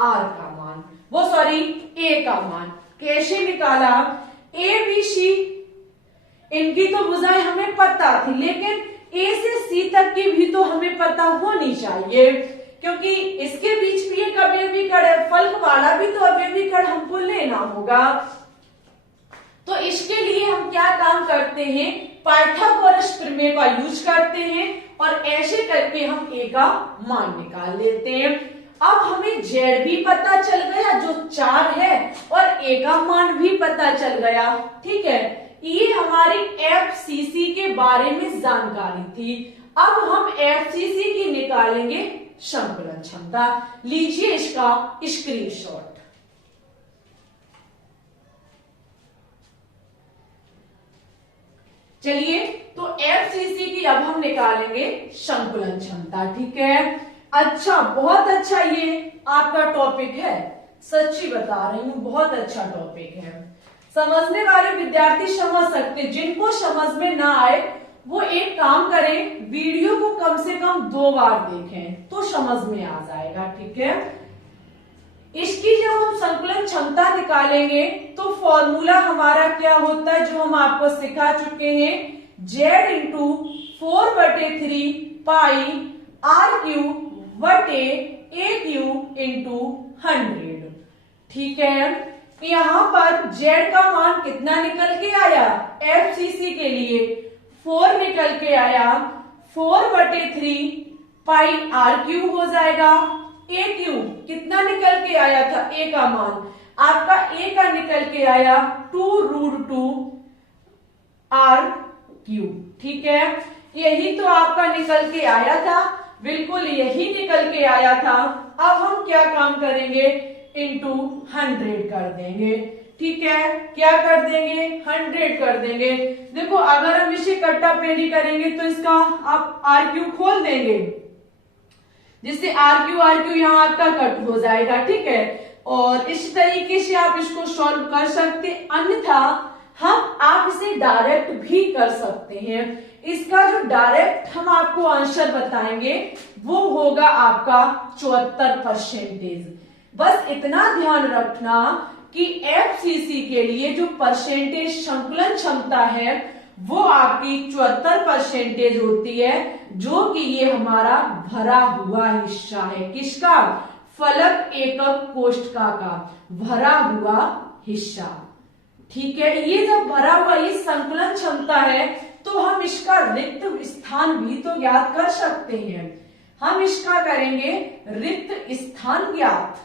r का मान, वो सॉरी a का मान। कैसे निकाला, a b c इनकी तो भुजाएं हमें पता थी, लेकिन a से c तक की भी तो हमें पता होनी चाहिए, क्योंकि इसके बीच भी एक अवयवी कण है, फल्क वाला भी तो अवयवी कण हमको लेना होगा। तो इसके लिए हम क्या काम करते हैं, पाइथागोरस प्रमेय का यूज करते हैं और ऐसे करके हम a का मान निकाल लेते हैं। अब हमें z भी पता चल गया जो 4 है, और a का मान भी पता चल गया। ठीक है, ये हमारी FCC के बारे में जानकारी थी। अब हम FCC की निकालेंगे संकुलन क्षमता। लीजिए इसका स्क्रीनशॉट। चलिए, तो FCC की अब हम निकालेंगे संकुलन क्षमता। ठीक है, अच्छा, बहुत अच्छा ये आपका टॉपिक है, सच्ची बता रही हूं, बहुत अच्छा टॉपिक है। समझने वाले विद्यार्थी समझ सकते, जिनको समझ में ना आए वो एक काम करें, वीडियो को कम से कम 2 बार देखें तो समझ में आ जाएगा। ठीक है, इसकी जब हम संकुलन क्षमता निकालेंगे तो फॉर्मूला हमारा क्या होता है, जो हम आपको सिखा चुके हैं, z इंटू 4/3 पाई r³ बटे a³ इंटू 100। ठीक है, यहां पर z का मान कितना निकल के आया, FCC के लिए 4 निकल के आया, 4/3 पाई r³ हो जाएगा, a³ कितना निकल के आया था, a का मान आपका a का निकल के आया 2√2 r³। ठीक है, यही तो आपका निकल के आया था, बिल्कुल यही निकल के आया था। अब हम क्या काम करेंगे, इंटू 100 कर देंगे। ठीक है, क्या कर देंगे, 100 कर देंगे। देखो अगर हम इसे कट्टा पेड़ी करेंगे तो इसका आप r³ खोल देंगे, जिससे r³ यहाँ आपका कट हो जाएगा। ठीक है, और इस तरीके से आप इसको सॉल्व कर सकते, अन्यथा आप इसे डायरेक्ट भी कर सकते हैं। इसका जो डायरेक्ट हम आपको आंसर बताएंगे वो होगा आपका 74%। बस इतना ध्यान रखना कि FCC के लिए जो परसेंटेज संकुलन क्षमता है वो आपकी 74% होती है, जो कि ये हमारा भरा हुआ हिस्सा है। किसका, फलक एकक कोष्ठका का भरा हुआ हिस्सा। ठीक है, ये जब भरा हुआ ये संकुलन क्षमता है तो हम इसका रिक्त स्थान भी तो ज्ञात कर सकते हैं। हम इसका करेंगे रिक्त स्थान ज्ञात।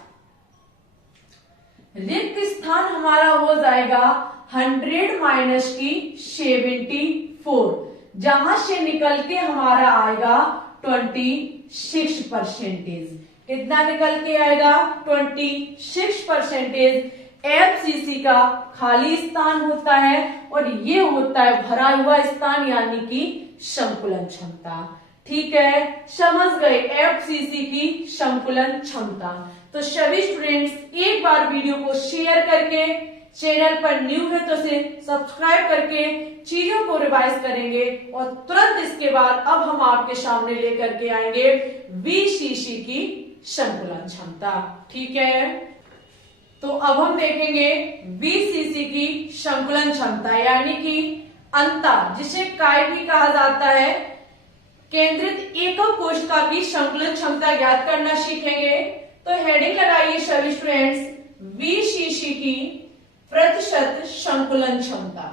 रिक्त स्थान हमारा हो जाएगा 100 माइनस की 74, जहां से निकल के हमारा आएगा 26%। कितना निकल के आएगा, 26%। FCC का खाली स्थान होता है और ये होता है भरा हुआ स्थान, यानी कि संकुलन क्षमता। ठीक है, समझ गए FCC की संकुलन क्षमता। तो सभी स्टूडेंट्स एक बार वीडियो को शेयर करके, चैनल पर न्यू है तो इसे सब्सक्राइब करके चीजों को रिवाइज करेंगे, और तुरंत इसके बाद अब हम आपके सामने लेकर के आएंगे VCC की संकुलन क्षमता। ठीक है, तो अब हम देखेंगे VCC की संकुलन क्षमता, यानी कि अंतर, जिसे काय भी कहा जाता है, केंद्रित एकक कोशिका की संकुलन क्षमता ज्ञात करना सीखेंगे। तो हेडिंग लगाइए सभी स्टूडेंट्स, VCC की प्रतिशत संकुलन क्षमता।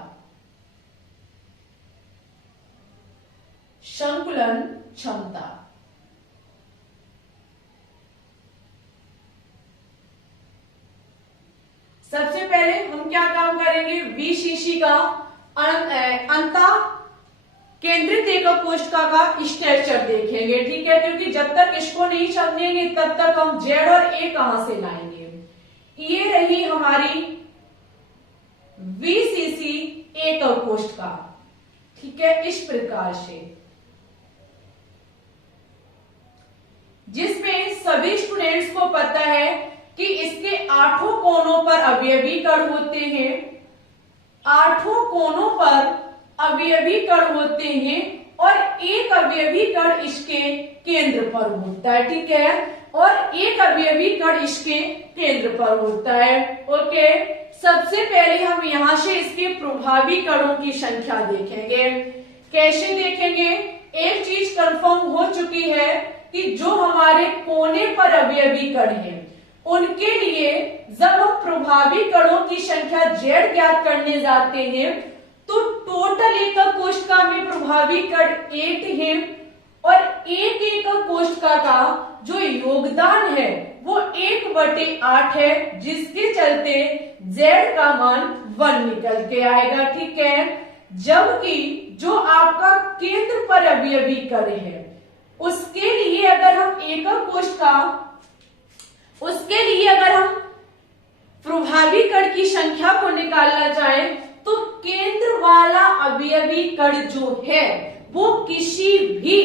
संकुलन क्षमता सबसे पहले हम क्या काम करेंगे, VCC का अंता केंद्रित एकक कोशिका का स्ट्रक्चर देखेंगे। ठीक है, क्योंकि जब तक इसको नहीं समझेंगे तब तक हम Z और A कहां से लाएंगे। ये रही हमारी VCC एकक कोशिका। ठीक है, इस प्रकार से, जिसमें सभी स्टूडेंट्स को पता है कि इसके 8 कोनों पर अवयवी कण होते हैं, 8 कोनों पर अवयवी कण होते हैं, और एक अवयवी कण इसके केंद्र पर होता है। ठीक है, और एक अवयवी कण इसके केंद्र पर होता है। ओके, सबसे पहले हम यहां से इसके प्रभावी कणों की संख्या देखेंगे। कैसे देखेंगे, एक चीज कंफर्म हो चुकी है कि जो हमारे कोने पर अवयवी कण हैं उनके लिए जब हम प्रभावी कणों की संख्या Z ज्ञात करने जाते हैं तो टोटल एकक कोशिका में प्रभावी कण 8 हैं, और एक एकक कोशिका का जो योगदान है वो 1/8 है, जिसके चलते Z का मान 1 निकल के आएगा। ठीक है, जबकि जो आपका केंद्र पर अवयवी कण है उसके लिए अगर हम एकक कोशिका, उसके लिए अगर हम प्रभावी कण की संख्या को निकालना चाहें तो केंद्र वाला अवयवी कण जो है वो किसी भी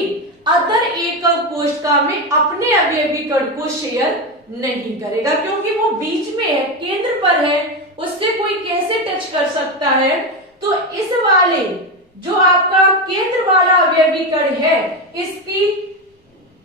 अदर एकक कोशिका में अपने अवयवी कण को शेयर नहीं करेगा, क्योंकि वो बीच में है, केंद्र पर है, उससे कोई कैसे टच कर सकता है। तो इस वाले जो आपका केंद्र वाला अवयवी कण है इसकी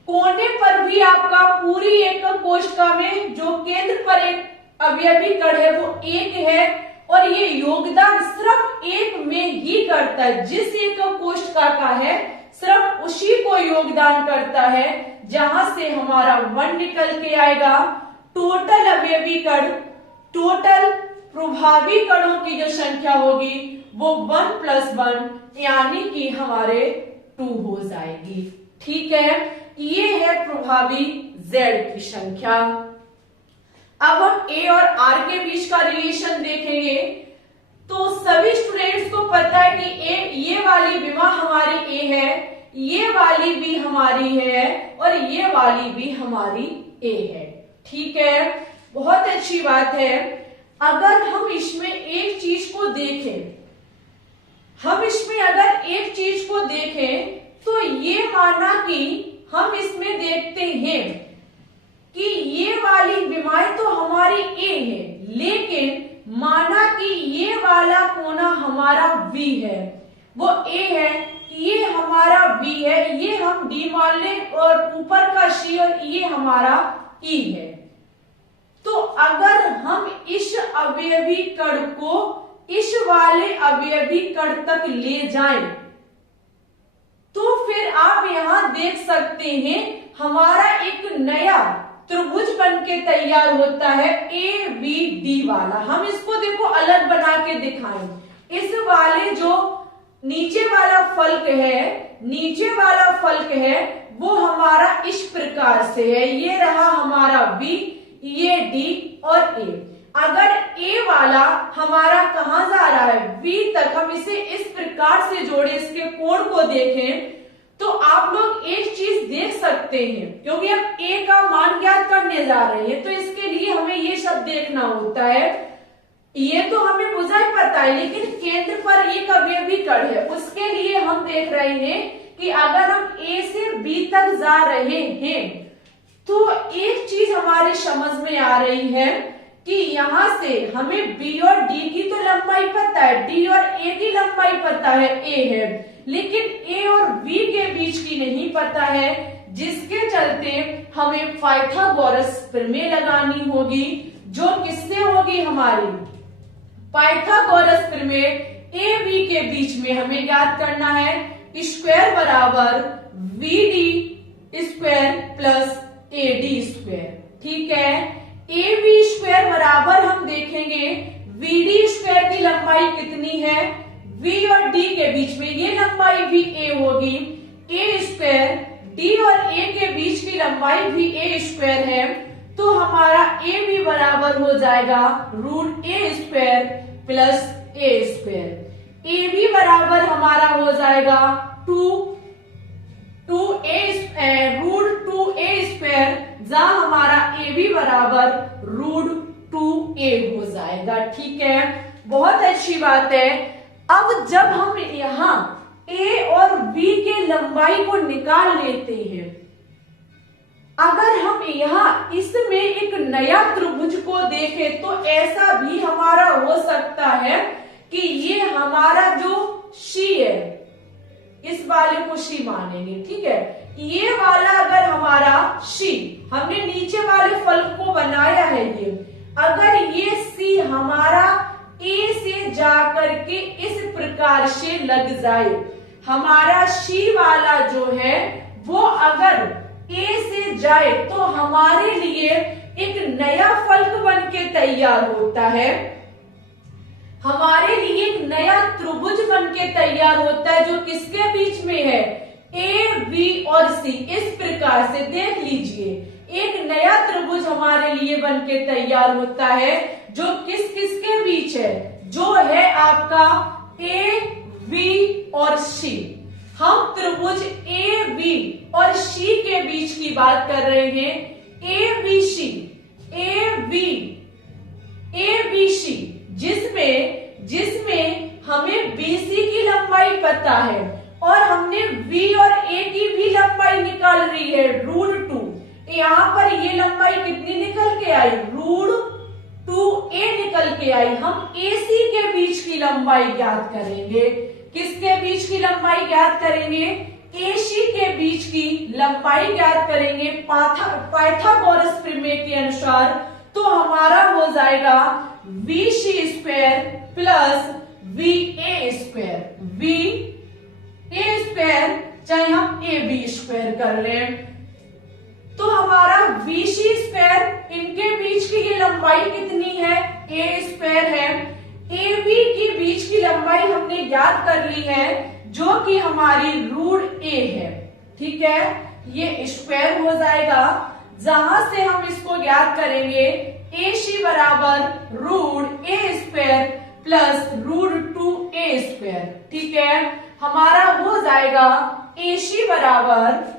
कोने पर भी कि आपका पूरी एकम कोशिका में जो केंद्र पर एक अवयवी कण है वो एक है और ये योगदान सिर्फ एक में ही करता है। जिस एकम कोशिका का है सिर्फ उसी को योगदान करता है, जहां से हमारा 1 निकल के आएगा। टोटल अवयवी कण, टोटल प्रभावी कणों की जो संख्या होगी वो 1 + 1 यानी कि हमारे 2 हो जाएगी। ठीक है, ये है प्रभावी Z की संख्या। अब हम A और R के बीच का रिलेशन देखेंगे। तो सभी स्टूडेंट्स को पता है कि ये वाली विमा हमारी A है, ये वाली भी हमारी है और ये वाली भी हमारी A है। ठीक है, बहुत अच्छी बात है। अगर हम इसमें एक चीज को देखें, तो ये माना कि हम इसमें देखते हैं कि ये वाली विमाएं तो हमारी A है, लेकिन माना कि ये वाला कोना हमारा V है, वो A है, ये हमारा V है, ये हम D मान लें और ऊपर का C और ये हमारा E है। तो अगर हम इस अवयवी कण को इस वाले अवयवी कण तक ले जाएं, तो फिर आप यहां देख सकते हैं हमारा एक नया त्रिभुज बन के तैयार होता है ABD वाला। हम इसको देखो अलग बना के दिखाएं। इस वाले जो नीचे वाला फलक है वो हमारा इस प्रकार से है, ये रहा हमारा B, ये D और A। अगर A वाला हमारा कहां जा रहा है B तक, हम इसे इस प्रकार से जोड़े, इसके कोण को देखें तो आप लोग एक चीज देख सकते हैं, क्योंकि हम A का मान ज्ञात करने जा रहे हैं तो इसके लिए हमें ये सब देखना होता है। ये तो हमें बुझा ही पता है, लेकिन केंद्र पर एक अवयवी कण है, उसके लिए हम देख रहे हैं कि अगर हम A से B तक जा रहे हैं तो एक चीज हमारे समझ में आ रही है कि यहां से हमें B और D की तो लंबाई पता है, D और A की लंबाई पता है, A है, लेकिन A और B के बीच की नहीं पता है, जिसके चलते हमें पाइथागोरस प्रमेय लगानी होगी। जो किससे होगी? हमारी पाइथागोरस प्रमेय AB के बीच में हमें ज्ञात करना है। स्क्वायर बराबर VD square plus AD square. ठीक है, AB स्क्वायर बराबर हम देखेंगे VD स्क्वायर की लंबाई कितनी है, V और D के बीच में ये लंबाई भी A होगी, A स्क्वायर D और A के बीच की लंबाई भी A स्क्वायर है, तो हमारा A भी बराबर हो जाएगा √A square plus A square. A भी बराबर हमारा हो जाएगा √2A स्क्वायर, जहां हमारा A भी बराबर √2A हो जाएगा। ठीक है, बहुत अच्छी बात है। अब जब हम यहाँ A और B के लंबाई को निकाल लेते हैं, अगर हम यहाँ इसमें एक नया त्रिभुज को देखें तो ऐसा भी हमारा हो सकता है कि ये हमारा जो C है, इस वाले को C मानेंगे। ठीक है, ये वाला अगर हमारा C, हमने नीचे वाले फलक को बनाया है, ये अगर ये C हमारा A से जाकर के इस प्रकार से लग जाए, हमारा C वाला जो है वो अगर A से जाए तो हमारे लिए एक नया फलक बन के तैयार होता है, हमारे लिए एक नया त्रिभुज बन के तैयार होता है, जो किसके बीच में है? A, B और C। इस प्रकार से देख लीजिए, एक नया त्रिभुज हमारे लिए बन के तैयार होता है, जो किसके बीच है? जो है आपका A, B और C। हम त्रिभुज A, B और C के बीच की बात कर रहे हैं। ABC, ABC जिसमें हमें BC की लंबाई पता है और हमने B और A की भी लंबाई निकाल रही है √2। यहाँ पर ये लंबाई कितनी निकल के आई? √2A निकल के आई। हम AC के बीच की लंबाई ज्ञात करेंगे। किसके बीच की लंबाई ज्ञात करेंगे? AC के बीच की लंबाई ज्ञात करेंगे पाइथागोरस प्रमेय के अनुसार, तो हमारा हो जाएगा VC square plus VA square, VA square चाहे हम AB स्क्वायर कर लें, तो हमारा VC स्क्वायर, इनके बीच की ये लंबाई कितनी है, A स्क्वायर है, AB के बीच की लंबाई हमने ज्ञात कर ली है जो कि हमारी रूट A है, ठीक है, ये स्क्वायर हो जाएगा, जहां से हम इसको ज्ञात करेंगे AC बराबर root A square plus root 2A square, ठीक है, हमारा हो जाएगा AC बराबर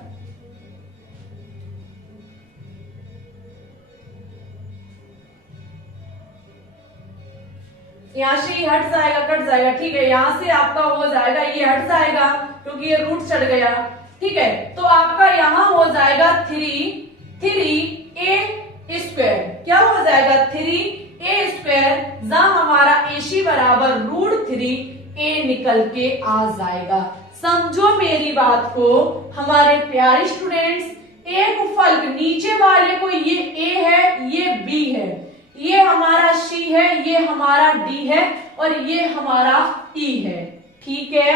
यहां से ये हट जाएगा, कट जाएगा, ठीक है, यहां से आपका हो जाएगा, ये हट जाएगा क्योंकि ये रूट चढ़ गया, ठीक है, तो आपका यहां हो जाएगा 3A स्क्वायर, क्या हो जाएगा 3A स्क्वायर, जहां हमारा AC बराबर रूट 3A निकल के आ जाएगा। समझो मेरी बात को हमारे प्यारे स्टूडेंट्स, एक फलक नीचे वाले को ये A है, ये B है, ये हमारा C है, ये हमारा D है और ये हमारा E है, ठीक है,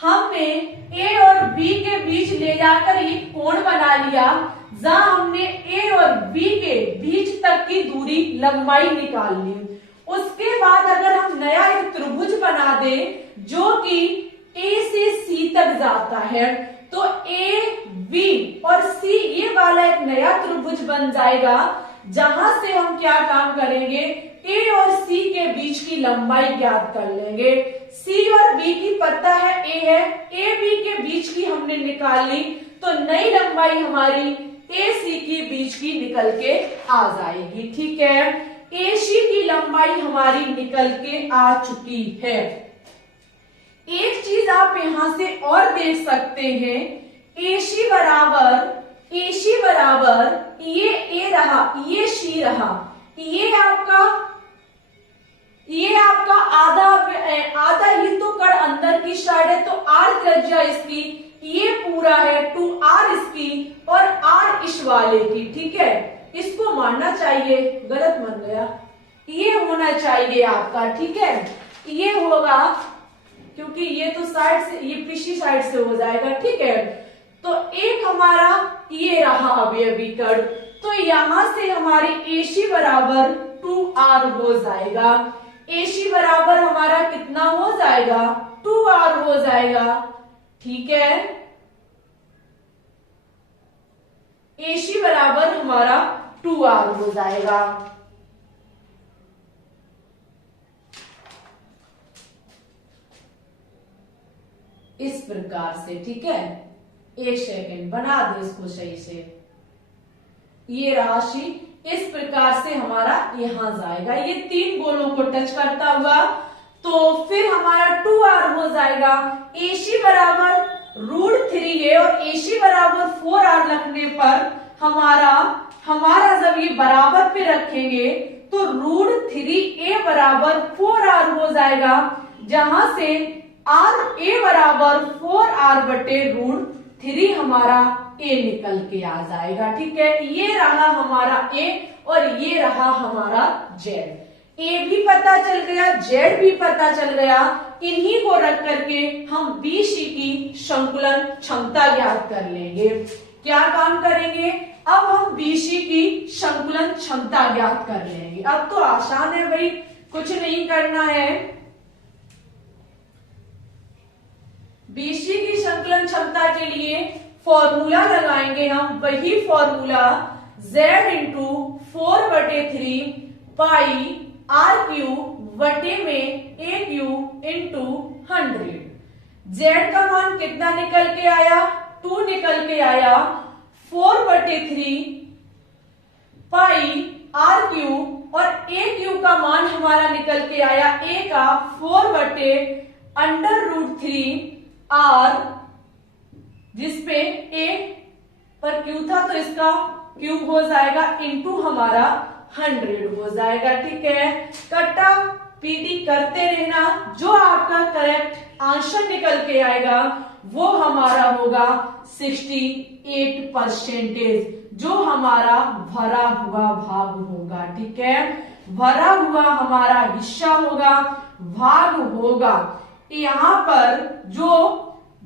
हमने A और B के बीच ले जाकर ये कोण बना लिया, जहां हमने A और B के बीच तक की दूरी लंबाई निकाल ली। उसके बाद अगर हम नया एक त्रिभुज बना दे जो कि A से C तक जाता है, तो A, B और C ये वाला एक नया त्रिभुज बन जाएगा, जहां से हम क्या काम करेंगे, A और C के बीच की लंबाई ज्ञात कर लेंगे। C और B की पता है A है, A B के बीच की हमने निकाल ली, तो नई लंबाई हमारी A C के बीच की निकल के आ जाएगी, ठीक है, AC की लंबाई हमारी निकल के आ चुकी है। एक चीज आप यहां से और देख सकते हैं, AC बराबर ये A रहा, ये C रहा, ये आपका आधा ही तो कड़ अंदर की साइड है, तो R त्रिज्या इसकी, ये पूरा है 2R इसकी और R इस वाले की, ठीक है, इसको मानना चाहिए, गलत मान गया, ये होना चाहिए आपका, ठीक है, ये होगा क्योंकि ये तो साइड से, ये पिछली साइड से हो जाएगा, ठीक है, तो एक हमारा ये रहा अवयवी कड़, तो यहां से हमारी AC बराबर 2R हो जाएगा, AC बराबर हमारा कितना हो जाएगा, 2R हो जाएगा, ठीक है, AC बराबर हमारा 2R हो जाएगा। इस प्रकार से, ठीक है, एक सेकंड बना दो इसको सही से, ये राशि इस प्रकार से हमारा यहां जाएगा, ये 3 गोलों को टच करता हुआ, तो फिर हमारा 2R हो जाएगा, AC बराबर रूट 3A और AC बराबर 4R रखने पर हमारा जब ये बराबर पे रखेंगे तो रूट 3A बराबर 4R हो जाएगा, जहां से A बराबर 4R बटे रूट 3 हमारा A निकल के आ जाएगा, ठीक है, ये रहा हमारा A और ये रहा हमारा Z, A भी पता चल गया, Z भी पता चल गया, इन्हीं को रख करके हम BC की संकुलन क्षमता ज्ञात कर लेंगे। क्या काम करेंगे, अब हम BC की संकुलन क्षमता ज्ञात कर लेंगे। अब तो आसान है भाई, कुछ नहीं करना है, BC की संकलन क्षमता के लिए फॉर्मूला लगाएंगे हम, वही फॉर्मूला Z इंटू 4/3 पाई R³ बटे में AQ इंटू 100। Z का मान कितना निकल के आया, 2 निकल के आया, 4/3 पाई R³ और AQ का मान हमारा निकल के आया A का 4/√3 R, जिसपे A पर Q था तो इसका क्यूब हो जाएगा इंटू हमारा 100 हो जाएगा, ठीक है, कट्टा पीटी करते रहना, जो आपका करेक्ट आंसर निकल के आएगा वो हमारा होगा 68%, जो हमारा भरा हुआ भाग होगा। ठीक है, भरा हुआ हमारा हिस्सा होगा, भाग होगा। यहाँ पर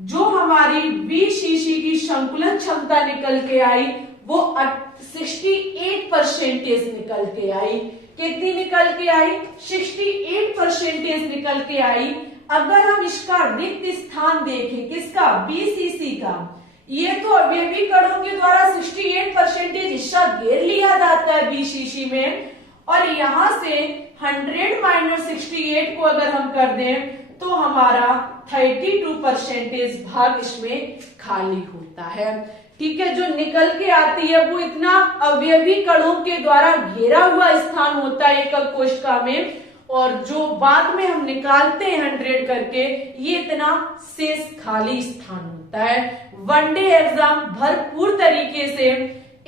जो हमारी 20 सीसी की संकुलन क्षमता निकल के आई वो 68% निकल के आई। कितनी निकल के आई? 68% निकल के आई। अगर हम इसका रिक्त स्थान देखें, किसका? 20 सीसी का, ये तो अवयवी कणों के द्वारा 68% हिस्सा घेर लिया जाता है 20 सीसी में, और यहां से 100 माइनस 68 को अगर हम कर दें तो हमारा 32% भाग इसमें खाली होता है। ठीक है, जो निकल के आती है वो इतना अवयवी कणों के द्वारा घेरा हुआ स्थान होता है एकक कोशिका में, और जो बाद में हम निकालते हैं 100 करके, ये इतना शेष खाली स्थान होता है। वनडे एग्जाम भरपूर तरीके से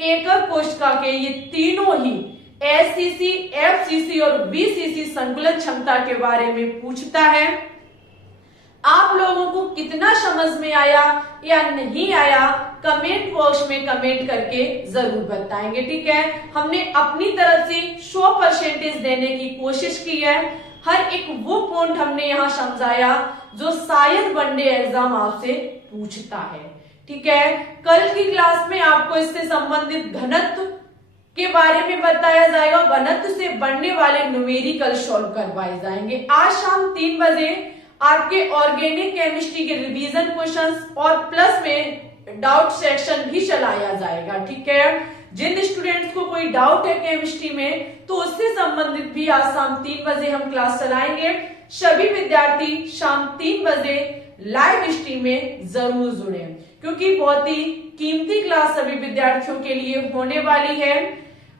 एकक कोशिका के ये तीनों ही एससीसी, एफसीसी और बीसीसी संकुलन क्षमता के बारे में पूछता है। आप लोगों को कितना समझ में आया या नहीं आया कमेंट बॉक्स में कमेंट करके जरूर बताएंगे। ठीक है, हमने अपनी तरफ से 100% देने की कोशिश की है। हर एक वो पॉइंट हमने यहाँ समझाया जो शायद वनडे एग्जाम आपसे पूछता है। ठीक है, कल की क्लास में आपको इससे संबंधित घनत्व के बारे में बताया जाएगा, घनत्व से बनने वाले न्यूमेरिकल सॉल्व करवाए जाएंगे। आज शाम 3 बजे आपके ऑर्गेनिक केमिस्ट्री के रिवीजन क्वेश्चंस और प्लस में डाउट सेक्शन भी चलाया जाएगा। ठीक है, जिन स्टूडेंट्स को कोई डाउट है केमिस्ट्री में तो उससे संबंधित भी आज शाम 3 बजे हम क्लास चलाएंगे। सभी विद्यार्थी शाम 3 बजे लाइव स्ट्रीम में जरूर जुड़े, क्योंकि बहुत ही कीमती क्लास सभी विद्यार्थियों के लिए होने वाली है।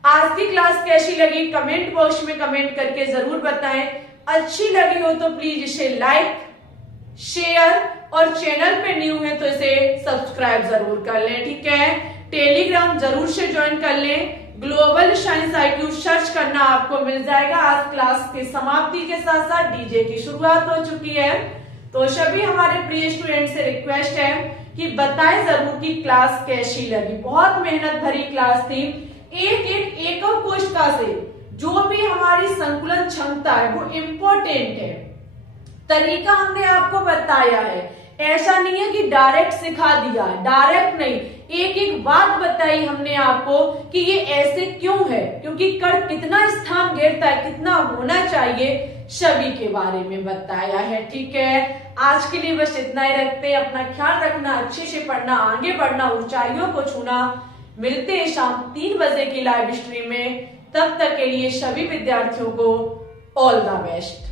आज की क्लास कैसी लगी कमेंट बॉक्स में कमेंट करके जरूर बताएं। अच्छी लगी हो तो प्लीज इसे लाइक, शेयर और चैनल पे न्यू है तो इसे सब्सक्राइब जरूर कर लें। ठीक है, टेलीग्राम जरूर से ज्वाइन कर लें। ग्लोबल साइंस IQ सर्च करना आपको मिल जाएगा। आज क्लास की समाप्ति के साथ साथ डीजे की शुरुआत हो चुकी है, तो सभी हमारे प्रिय स्टूडेंट से रिक्वेस्ट है कि बताएं जरूर कि क्लास कैसी लगी। बहुत मेहनत भरी क्लास थी। एक एकक कोशिका से जो भी हमारी संकुलन क्षमता है वो इम्पोर्टेंट है। तरीका हमने आपको बताया है, ऐसा नहीं है कि डायरेक्ट सिखा दिया, डायरेक्ट नहीं, एक एक बात बताई हमने आपको कि ये ऐसे क्यों है, क्योंकि कण कितना स्थान घेरता है, कितना होना चाहिए, सभी के बारे में बताया है। ठीक है, आज के लिए बस इतना ही रखते हैं। अपना ख्याल रखना, अच्छे से पढ़ना, आगे बढ़ना, ऊंचाइयों को छूना। मिलते हैं शाम 3 बजे की लाइव स्ट्रीम में। तब तक के लिए सभी विद्यार्थियों को ऑल द बेस्ट।